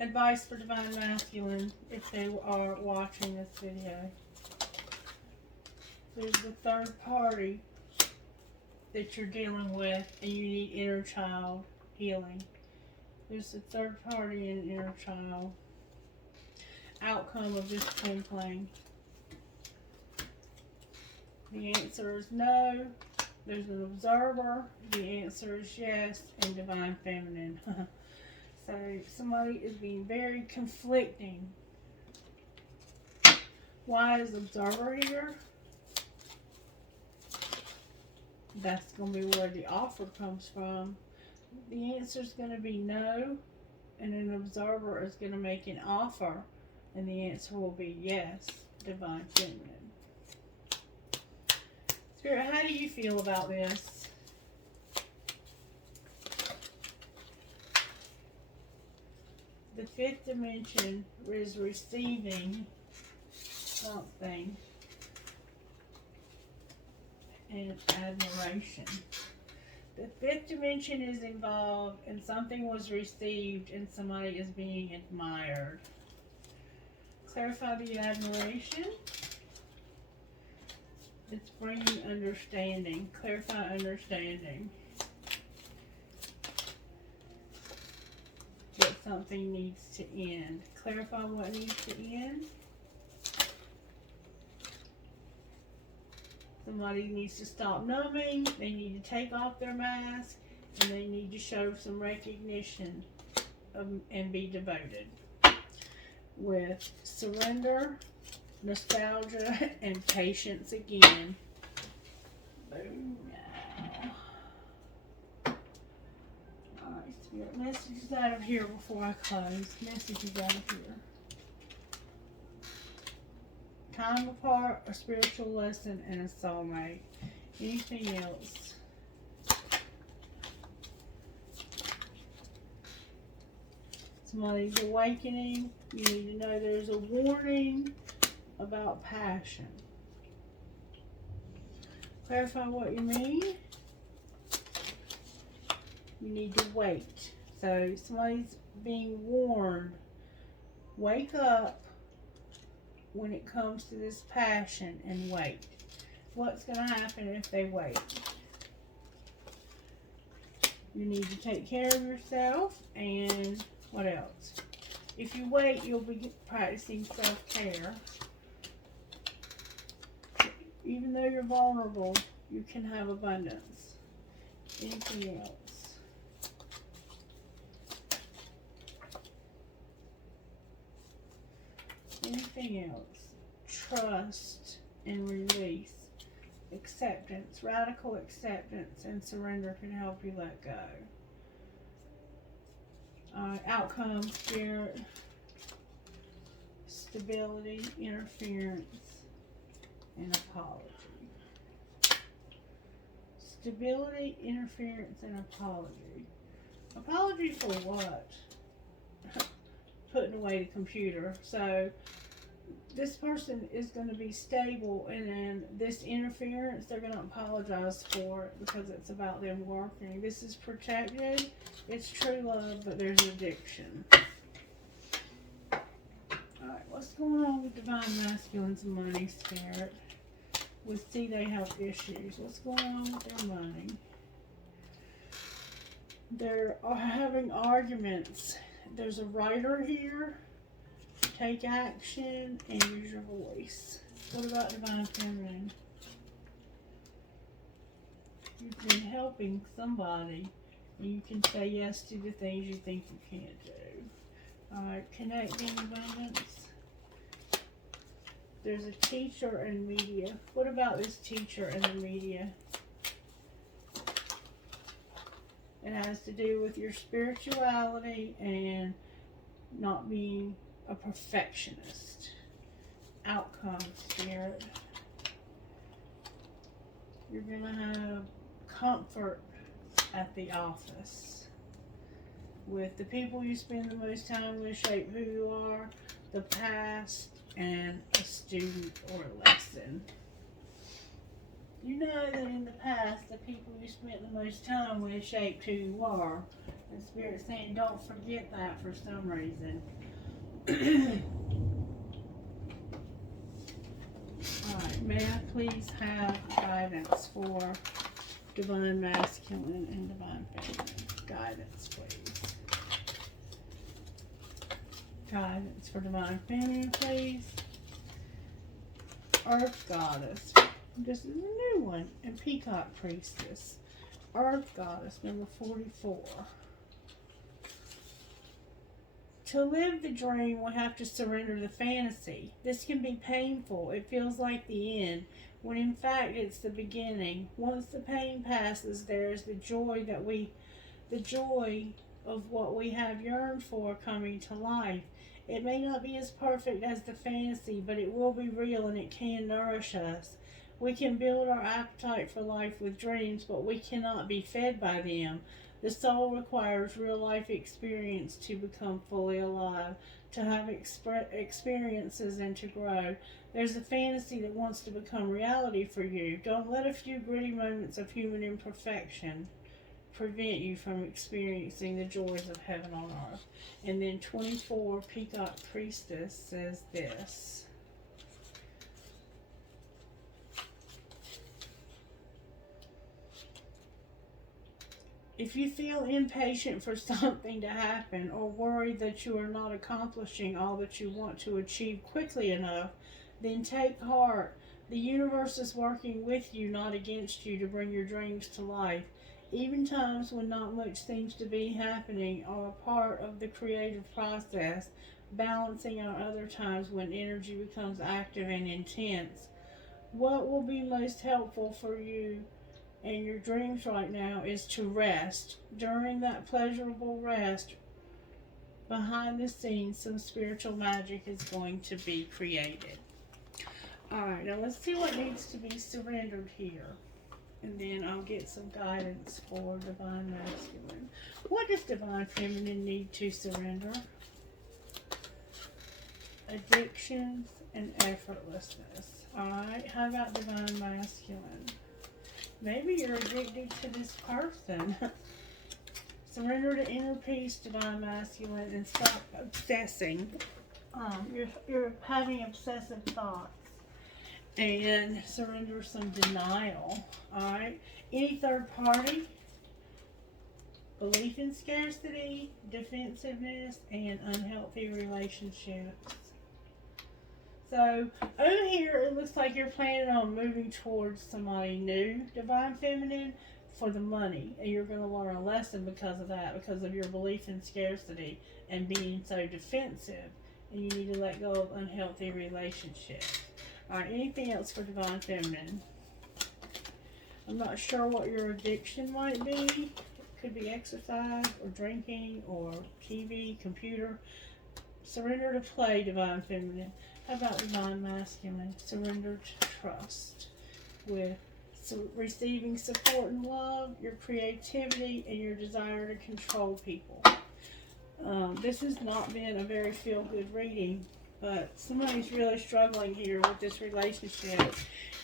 advice for Divine Masculine if they are watching this video. There's a third party that you're dealing with and you need inner child healing. There's a third party and inner child. Outcome of this twin flame. The answer is no. There's an observer. The answer is yes. And Divine Feminine. So somebody is being very conflicting. Why is observer here? That's going to be where the offer comes from. The answer is going to be no. And an observer is going to make an offer. And the answer will be yes. Divine Feminine. Spirit, how do you feel about this? The fifth dimension is receiving something and admiration. The fifth dimension is involved and something was received and somebody is being admired. Clarify the admiration. It's bringing understanding. Clarify understanding. That something needs to end. Clarify what needs to end. Somebody needs to stop numbing. They need to take off their mask. And they need to show some recognition and be devoted. With surrender, nostalgia, and patience again. Boom now. Alright, Spirit, messages out of here before I close. Messages out of here. Time apart, a spiritual lesson, and a soulmate. Anything else? Somebody's awakening. You need to know there's a warning about passion. Clarify what you mean. You need to wait. So somebody's being warned. Wake up when it comes to this passion and wait. What's going to happen if they wait? You need to take care of yourself and what else? If you wait, you'll be practicing self-care. Even though you're vulnerable, you can have abundance. Anything else? Anything else? Trust and release. Acceptance. Radical acceptance and surrender can help you let go. Outcome, spirit, stability, interference, and apology. Stability, interference, and apology. Apology for what? Putting away the computer. So this person is going to be stable, and then this interference, they're going to apologize for it because it's about them working. This is protected. It's true love, but there's addiction. Alright, what's going on with Divine Masculine's money, Spirit? We see they have issues. What's going on with their money? They're having arguments. There's a writer here. Take action and use your voice. What about Divine Feminine? You've been helping somebody, and you can say yes to the things you think you can't do. Alright, connecting abundance. There's a teacher and media. What about this teacher and the media? It has to do with your spirituality and not being a perfectionist. Outcome, Spirit. You're going to have comfort at the office. With the people you spend the most time with shape who you are, the past, and a student or lesson. You know that in the past, the people you spent the most time with shaped who you are. And Spirit's saying don't forget that for some reason. Alright, may I please have guidance for Divine Masculine and Divine Feminine? Guidance, please. Guidance for Divine Feminine, please. Earth Goddess. This is a new one. And Peacock Priestess. Earth Goddess, number 44. To live the dream, we have to surrender the fantasy. This can be painful. It feels like the end, when in fact it's the beginning. Once the pain passes, there is the joy of what we have yearned for coming to life. It may not be as perfect as the fantasy, but it will be real and it can nourish us. We can build our appetite for life with dreams, but we cannot be fed by them. The soul requires real-life experience to become fully alive, to have experiences and to grow. There's a fantasy that wants to become reality for you. Don't let a few gritty moments of human imperfection prevent you from experiencing the joys of heaven on earth. And then 24, Peacock Priestess says this. If you feel impatient for something to happen or worried that you are not accomplishing all that you want to achieve quickly enough, then take heart. The universe is working with you, not against you, to bring your dreams to life. Even times when not much seems to be happening are a part of the creative process, balancing out other times when energy becomes active and intense. What will be most helpful for you and your dreams right now is to rest. During that pleasurable rest, behind the scenes, some spiritual magic is going to be created. Alright, now let's see what needs to be surrendered here. And then I'll get some guidance for Divine Masculine. What does Divine Feminine need to surrender? Addictions and effortlessness. Alright, how about Divine Masculine? Maybe you're addicted to this person. Surrender to inner peace, Divine Masculine, and stop obsessing. You're having obsessive thoughts. And surrender some denial. Alright? Any third party, belief in scarcity, defensiveness, and unhealthy relationships. So, over here, it looks like you're planning on moving towards somebody new, Divine Feminine, for the money. And you're going to learn a lesson because of that, because of your belief in scarcity and being so defensive. And you need to let go of unhealthy relationships. Alright, anything else for Divine Feminine? I'm not sure what your addiction might be. It could be exercise, or drinking, or TV, computer. Surrender to play, Divine Feminine. How about Divine Masculine? Surrender to trust with receiving support and love, your creativity, and your desire to control people. This has not been a very feel-good reading, but somebody's really struggling here with this relationship,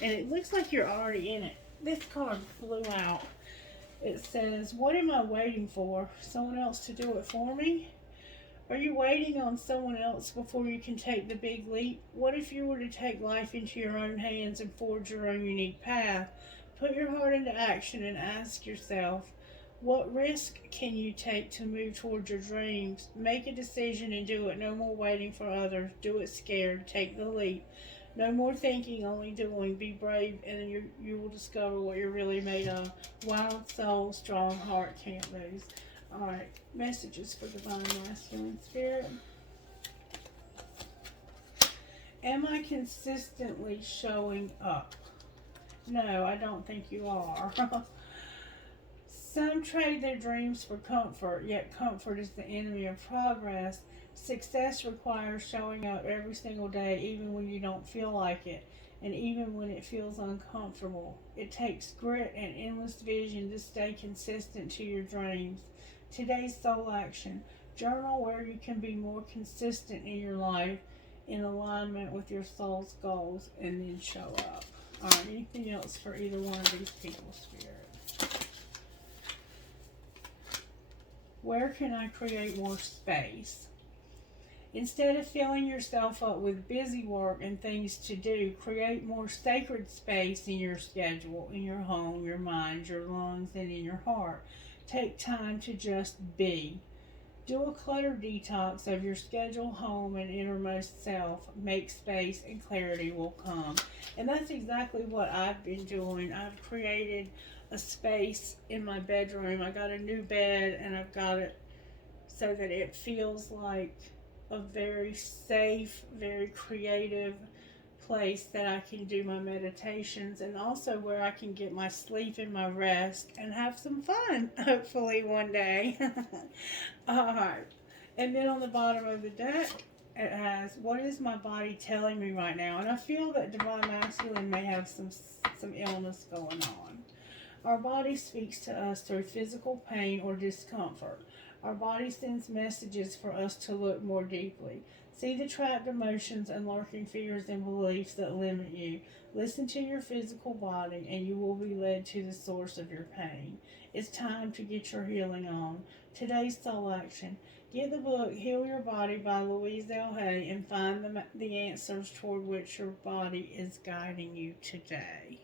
and it looks like you're already in it. This card flew out. It says, what am I waiting for? Someone else to do it for me? Are you waiting on someone else before you can take the big leap? What if you were to take life into your own hands and forge your own unique path? Put your heart into action and ask yourself, what risk can you take to move towards your dreams? Make a decision and do it. No more waiting for others. Do it scared. Take the leap. No more thinking, only doing. Be brave, and then you will discover what you're really made of. Wild soul, strong heart, can't lose. Alright, messages for Divine Masculine Spirit. Am I consistently showing up? No, I don't think you are. Some trade their dreams for comfort, yet comfort is the enemy of progress. Success requires showing up every single day, even when you don't feel like it, and even when it feels uncomfortable. It takes grit and endless vision to stay consistent to your dreams. Today's soul action. Journal where you can be more consistent in your life in alignment with your soul's goals, and then show up. Alright, anything else for either one of these people, Spirit? Where can I create more space? Instead of filling yourself up with busy work and things to do, create more sacred space in your schedule, in your home, your mind, your lungs, and in your heart. Take time to just be. Do a clutter detox of your schedule, home, and innermost self. Make space and clarity will come. And that's exactly what I've been doing. I've created a space in my bedroom. I got a new bed and I've got it so that it feels like a very safe, very creative place that I can do my meditations, and also where I can get my sleep and my rest and have some fun, hopefully one day. Alright, and then on the bottom of the deck it has, what is my body telling me right now? And I feel that Divine Masculine may have some illness going on. Our body speaks to us through physical pain or discomfort. Our body sends messages for us to look more deeply. See the trapped emotions and lurking fears and beliefs that limit you. Listen to your physical body and you will be led to the source of your pain. It's time to get your healing on. Today's soul action. Get the book Heal Your Body by Louise L. Hay and find the answers toward which your body is guiding you today.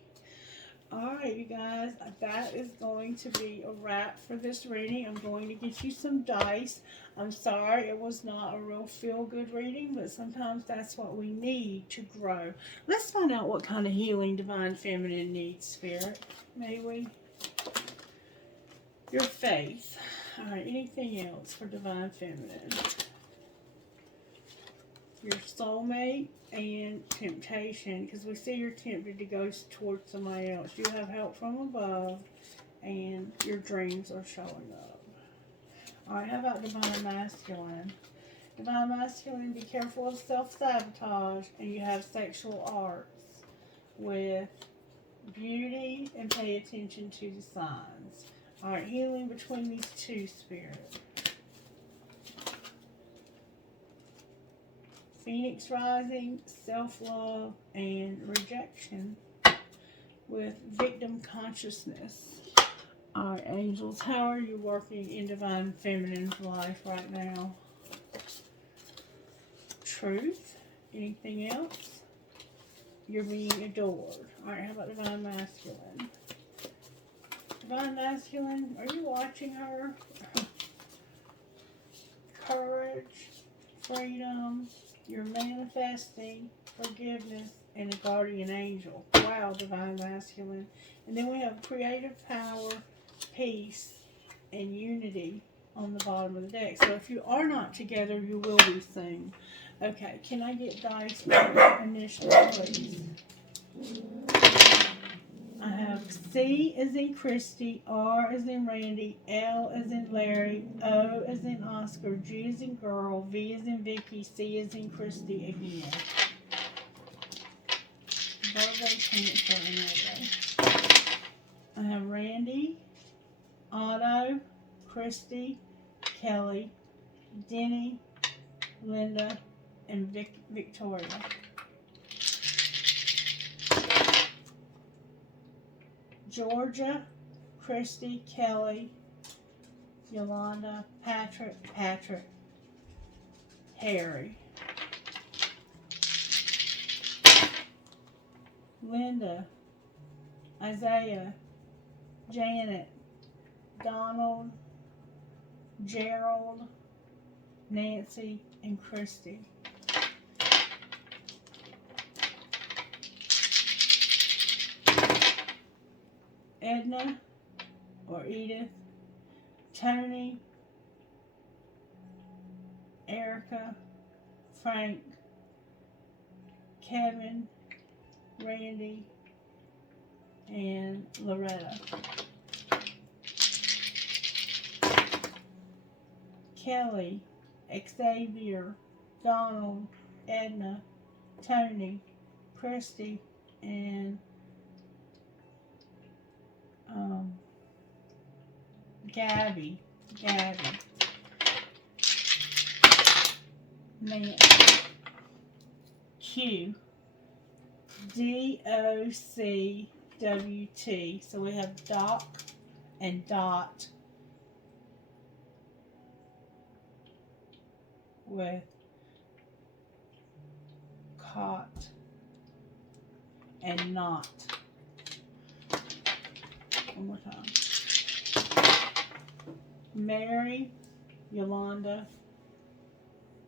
Alright, you guys, that is going to be a wrap for this reading. I'm going to get you some dice. I'm sorry it was not a real feel-good reading, but sometimes that's what we need to grow. Let's find out what kind of healing Divine Feminine needs, Spirit. May we? Your faith. Alright, anything else for Divine Feminine? Your soulmate and temptation, because we see you're tempted to go towards somebody else. You have help from above, and your dreams are showing up. Alright, how about Divine Masculine? Divine Masculine, be careful of self-sabotage, and you have sexual arts with beauty, and pay attention to the signs. Alright, healing between these two, Spirit. Phoenix rising, self-love, and rejection with victim consciousness. Alright, angels, how are you working in Divine Feminine's life right now? Truth. Anything else? You're being adored. Alright, how about Divine Masculine? Divine Masculine, are you watching her? Courage, freedom, you're manifesting, forgiveness, and a guardian angel. Wow, Divine Masculine. And then we have creative power, peace, and unity on the bottom of the deck. So if you are not together, you will be soon. Okay, can I get dice for initials, please? I have C as in Christie, R as in Randy, L as in Larry, O as in Oscar, G as in girl, V as in Vicky, C as in Christie again. Virgo, Cancer, and Leo. I have Randy, Otto, Christie, Kelly, Denny, Linda, and Victoria. Georgia, Christy, Kelly, Yolanda, Patrick, Harry. Linda, Isaiah, Janet, Donald, Gerald, Nancy, and Christy. Edna or Edith, Tony, Erica, Frank, Kevin, Randy, and Loretta. Kelly, Xavier, Donald, Edna, Tony, Christy, and Gabby, Nancy, Q, DOCWT. So we have Doc and Dot with caught and not. One more time. Mary, Yolanda,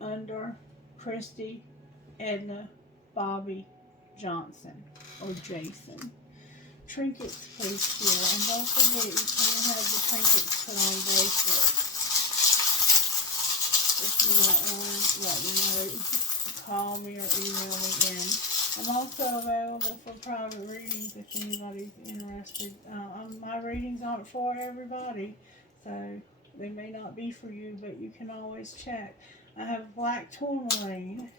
under, Christie, Edna, Bobby, Johnson, or Jason. Trinkets, please, Sheila. And don't forget, you can have the trinkets put on bracelets. If you want one, let me know. Call me or email me in. I'm also available for private readings if anybody's interested. My readings aren't for everybody, so they may not be for you, but you can always check. I have black tourmaline.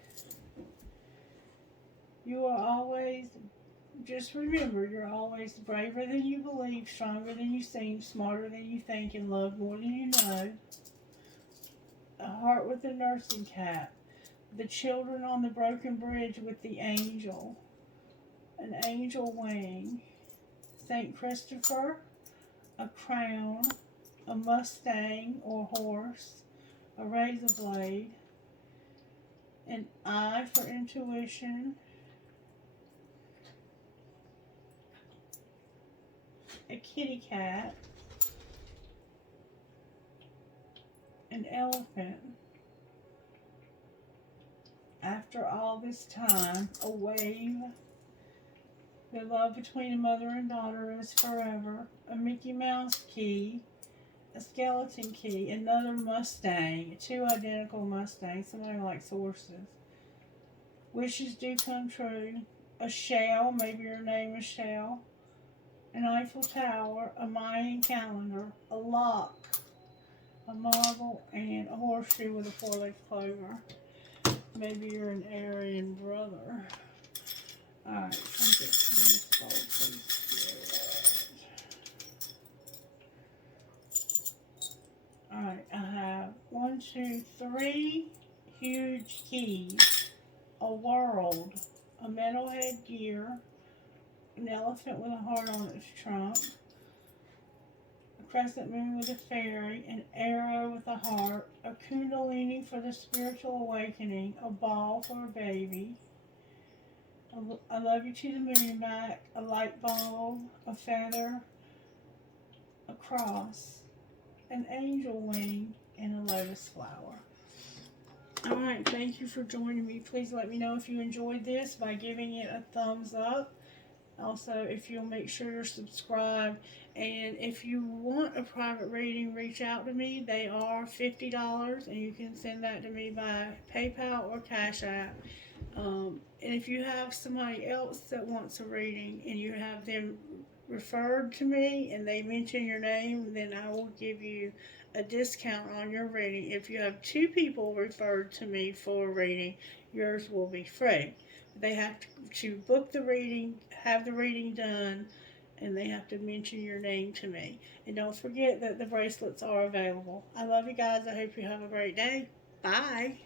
You are always, just remember, you're always braver than you believe, stronger than you seem, smarter than you think, and loved more than you know. A heart with a nursing cap. The children on the broken bridge with the angel. An angel wing. St. Christopher. A crown. A Mustang or horse. A razor blade. An eye for intuition. A kitty cat. An elephant. After all this time, a wave. The love between a mother and daughter is forever. A Mickey Mouse key. A skeleton key. Another Mustang. Two identical Mustangs. Somebody likes horses. Wishes do come true. A shell. Maybe your name is Shell. An Eiffel Tower. A Mayan calendar. A lock. A marble. And a horseshoe with a four-leaf clover. Maybe you're an Aryan brother. Alright, please. Alright, I have 1, 2, 3 huge keys, a world, a metal headgear, an elephant with a heart on its trunk, a crescent moon with a fairy, an arrow with a heart, a kundalini for the spiritual awakening, a ball for a baby, I love you to the moon back, a light bulb, a feather, a cross, an angel wing, and a lotus flower. Alright, thank you for joining me. Please let me know if you enjoyed this by giving it a thumbs up. Also, if you'll make sure you're subscribed. And if you want a private reading, reach out to me. They are $50, and you can send that to me by PayPal or Cash App. And if you have somebody else that wants a reading and you have them referred to me and they mention your name, then I will give you a discount on your reading. If you have 2 people referred to me for a reading, yours will be free. They have to book the reading, have the reading done, and they have to mention your name to me. And don't forget that the bracelets are available. I love you guys. I hope you have a great day. Bye.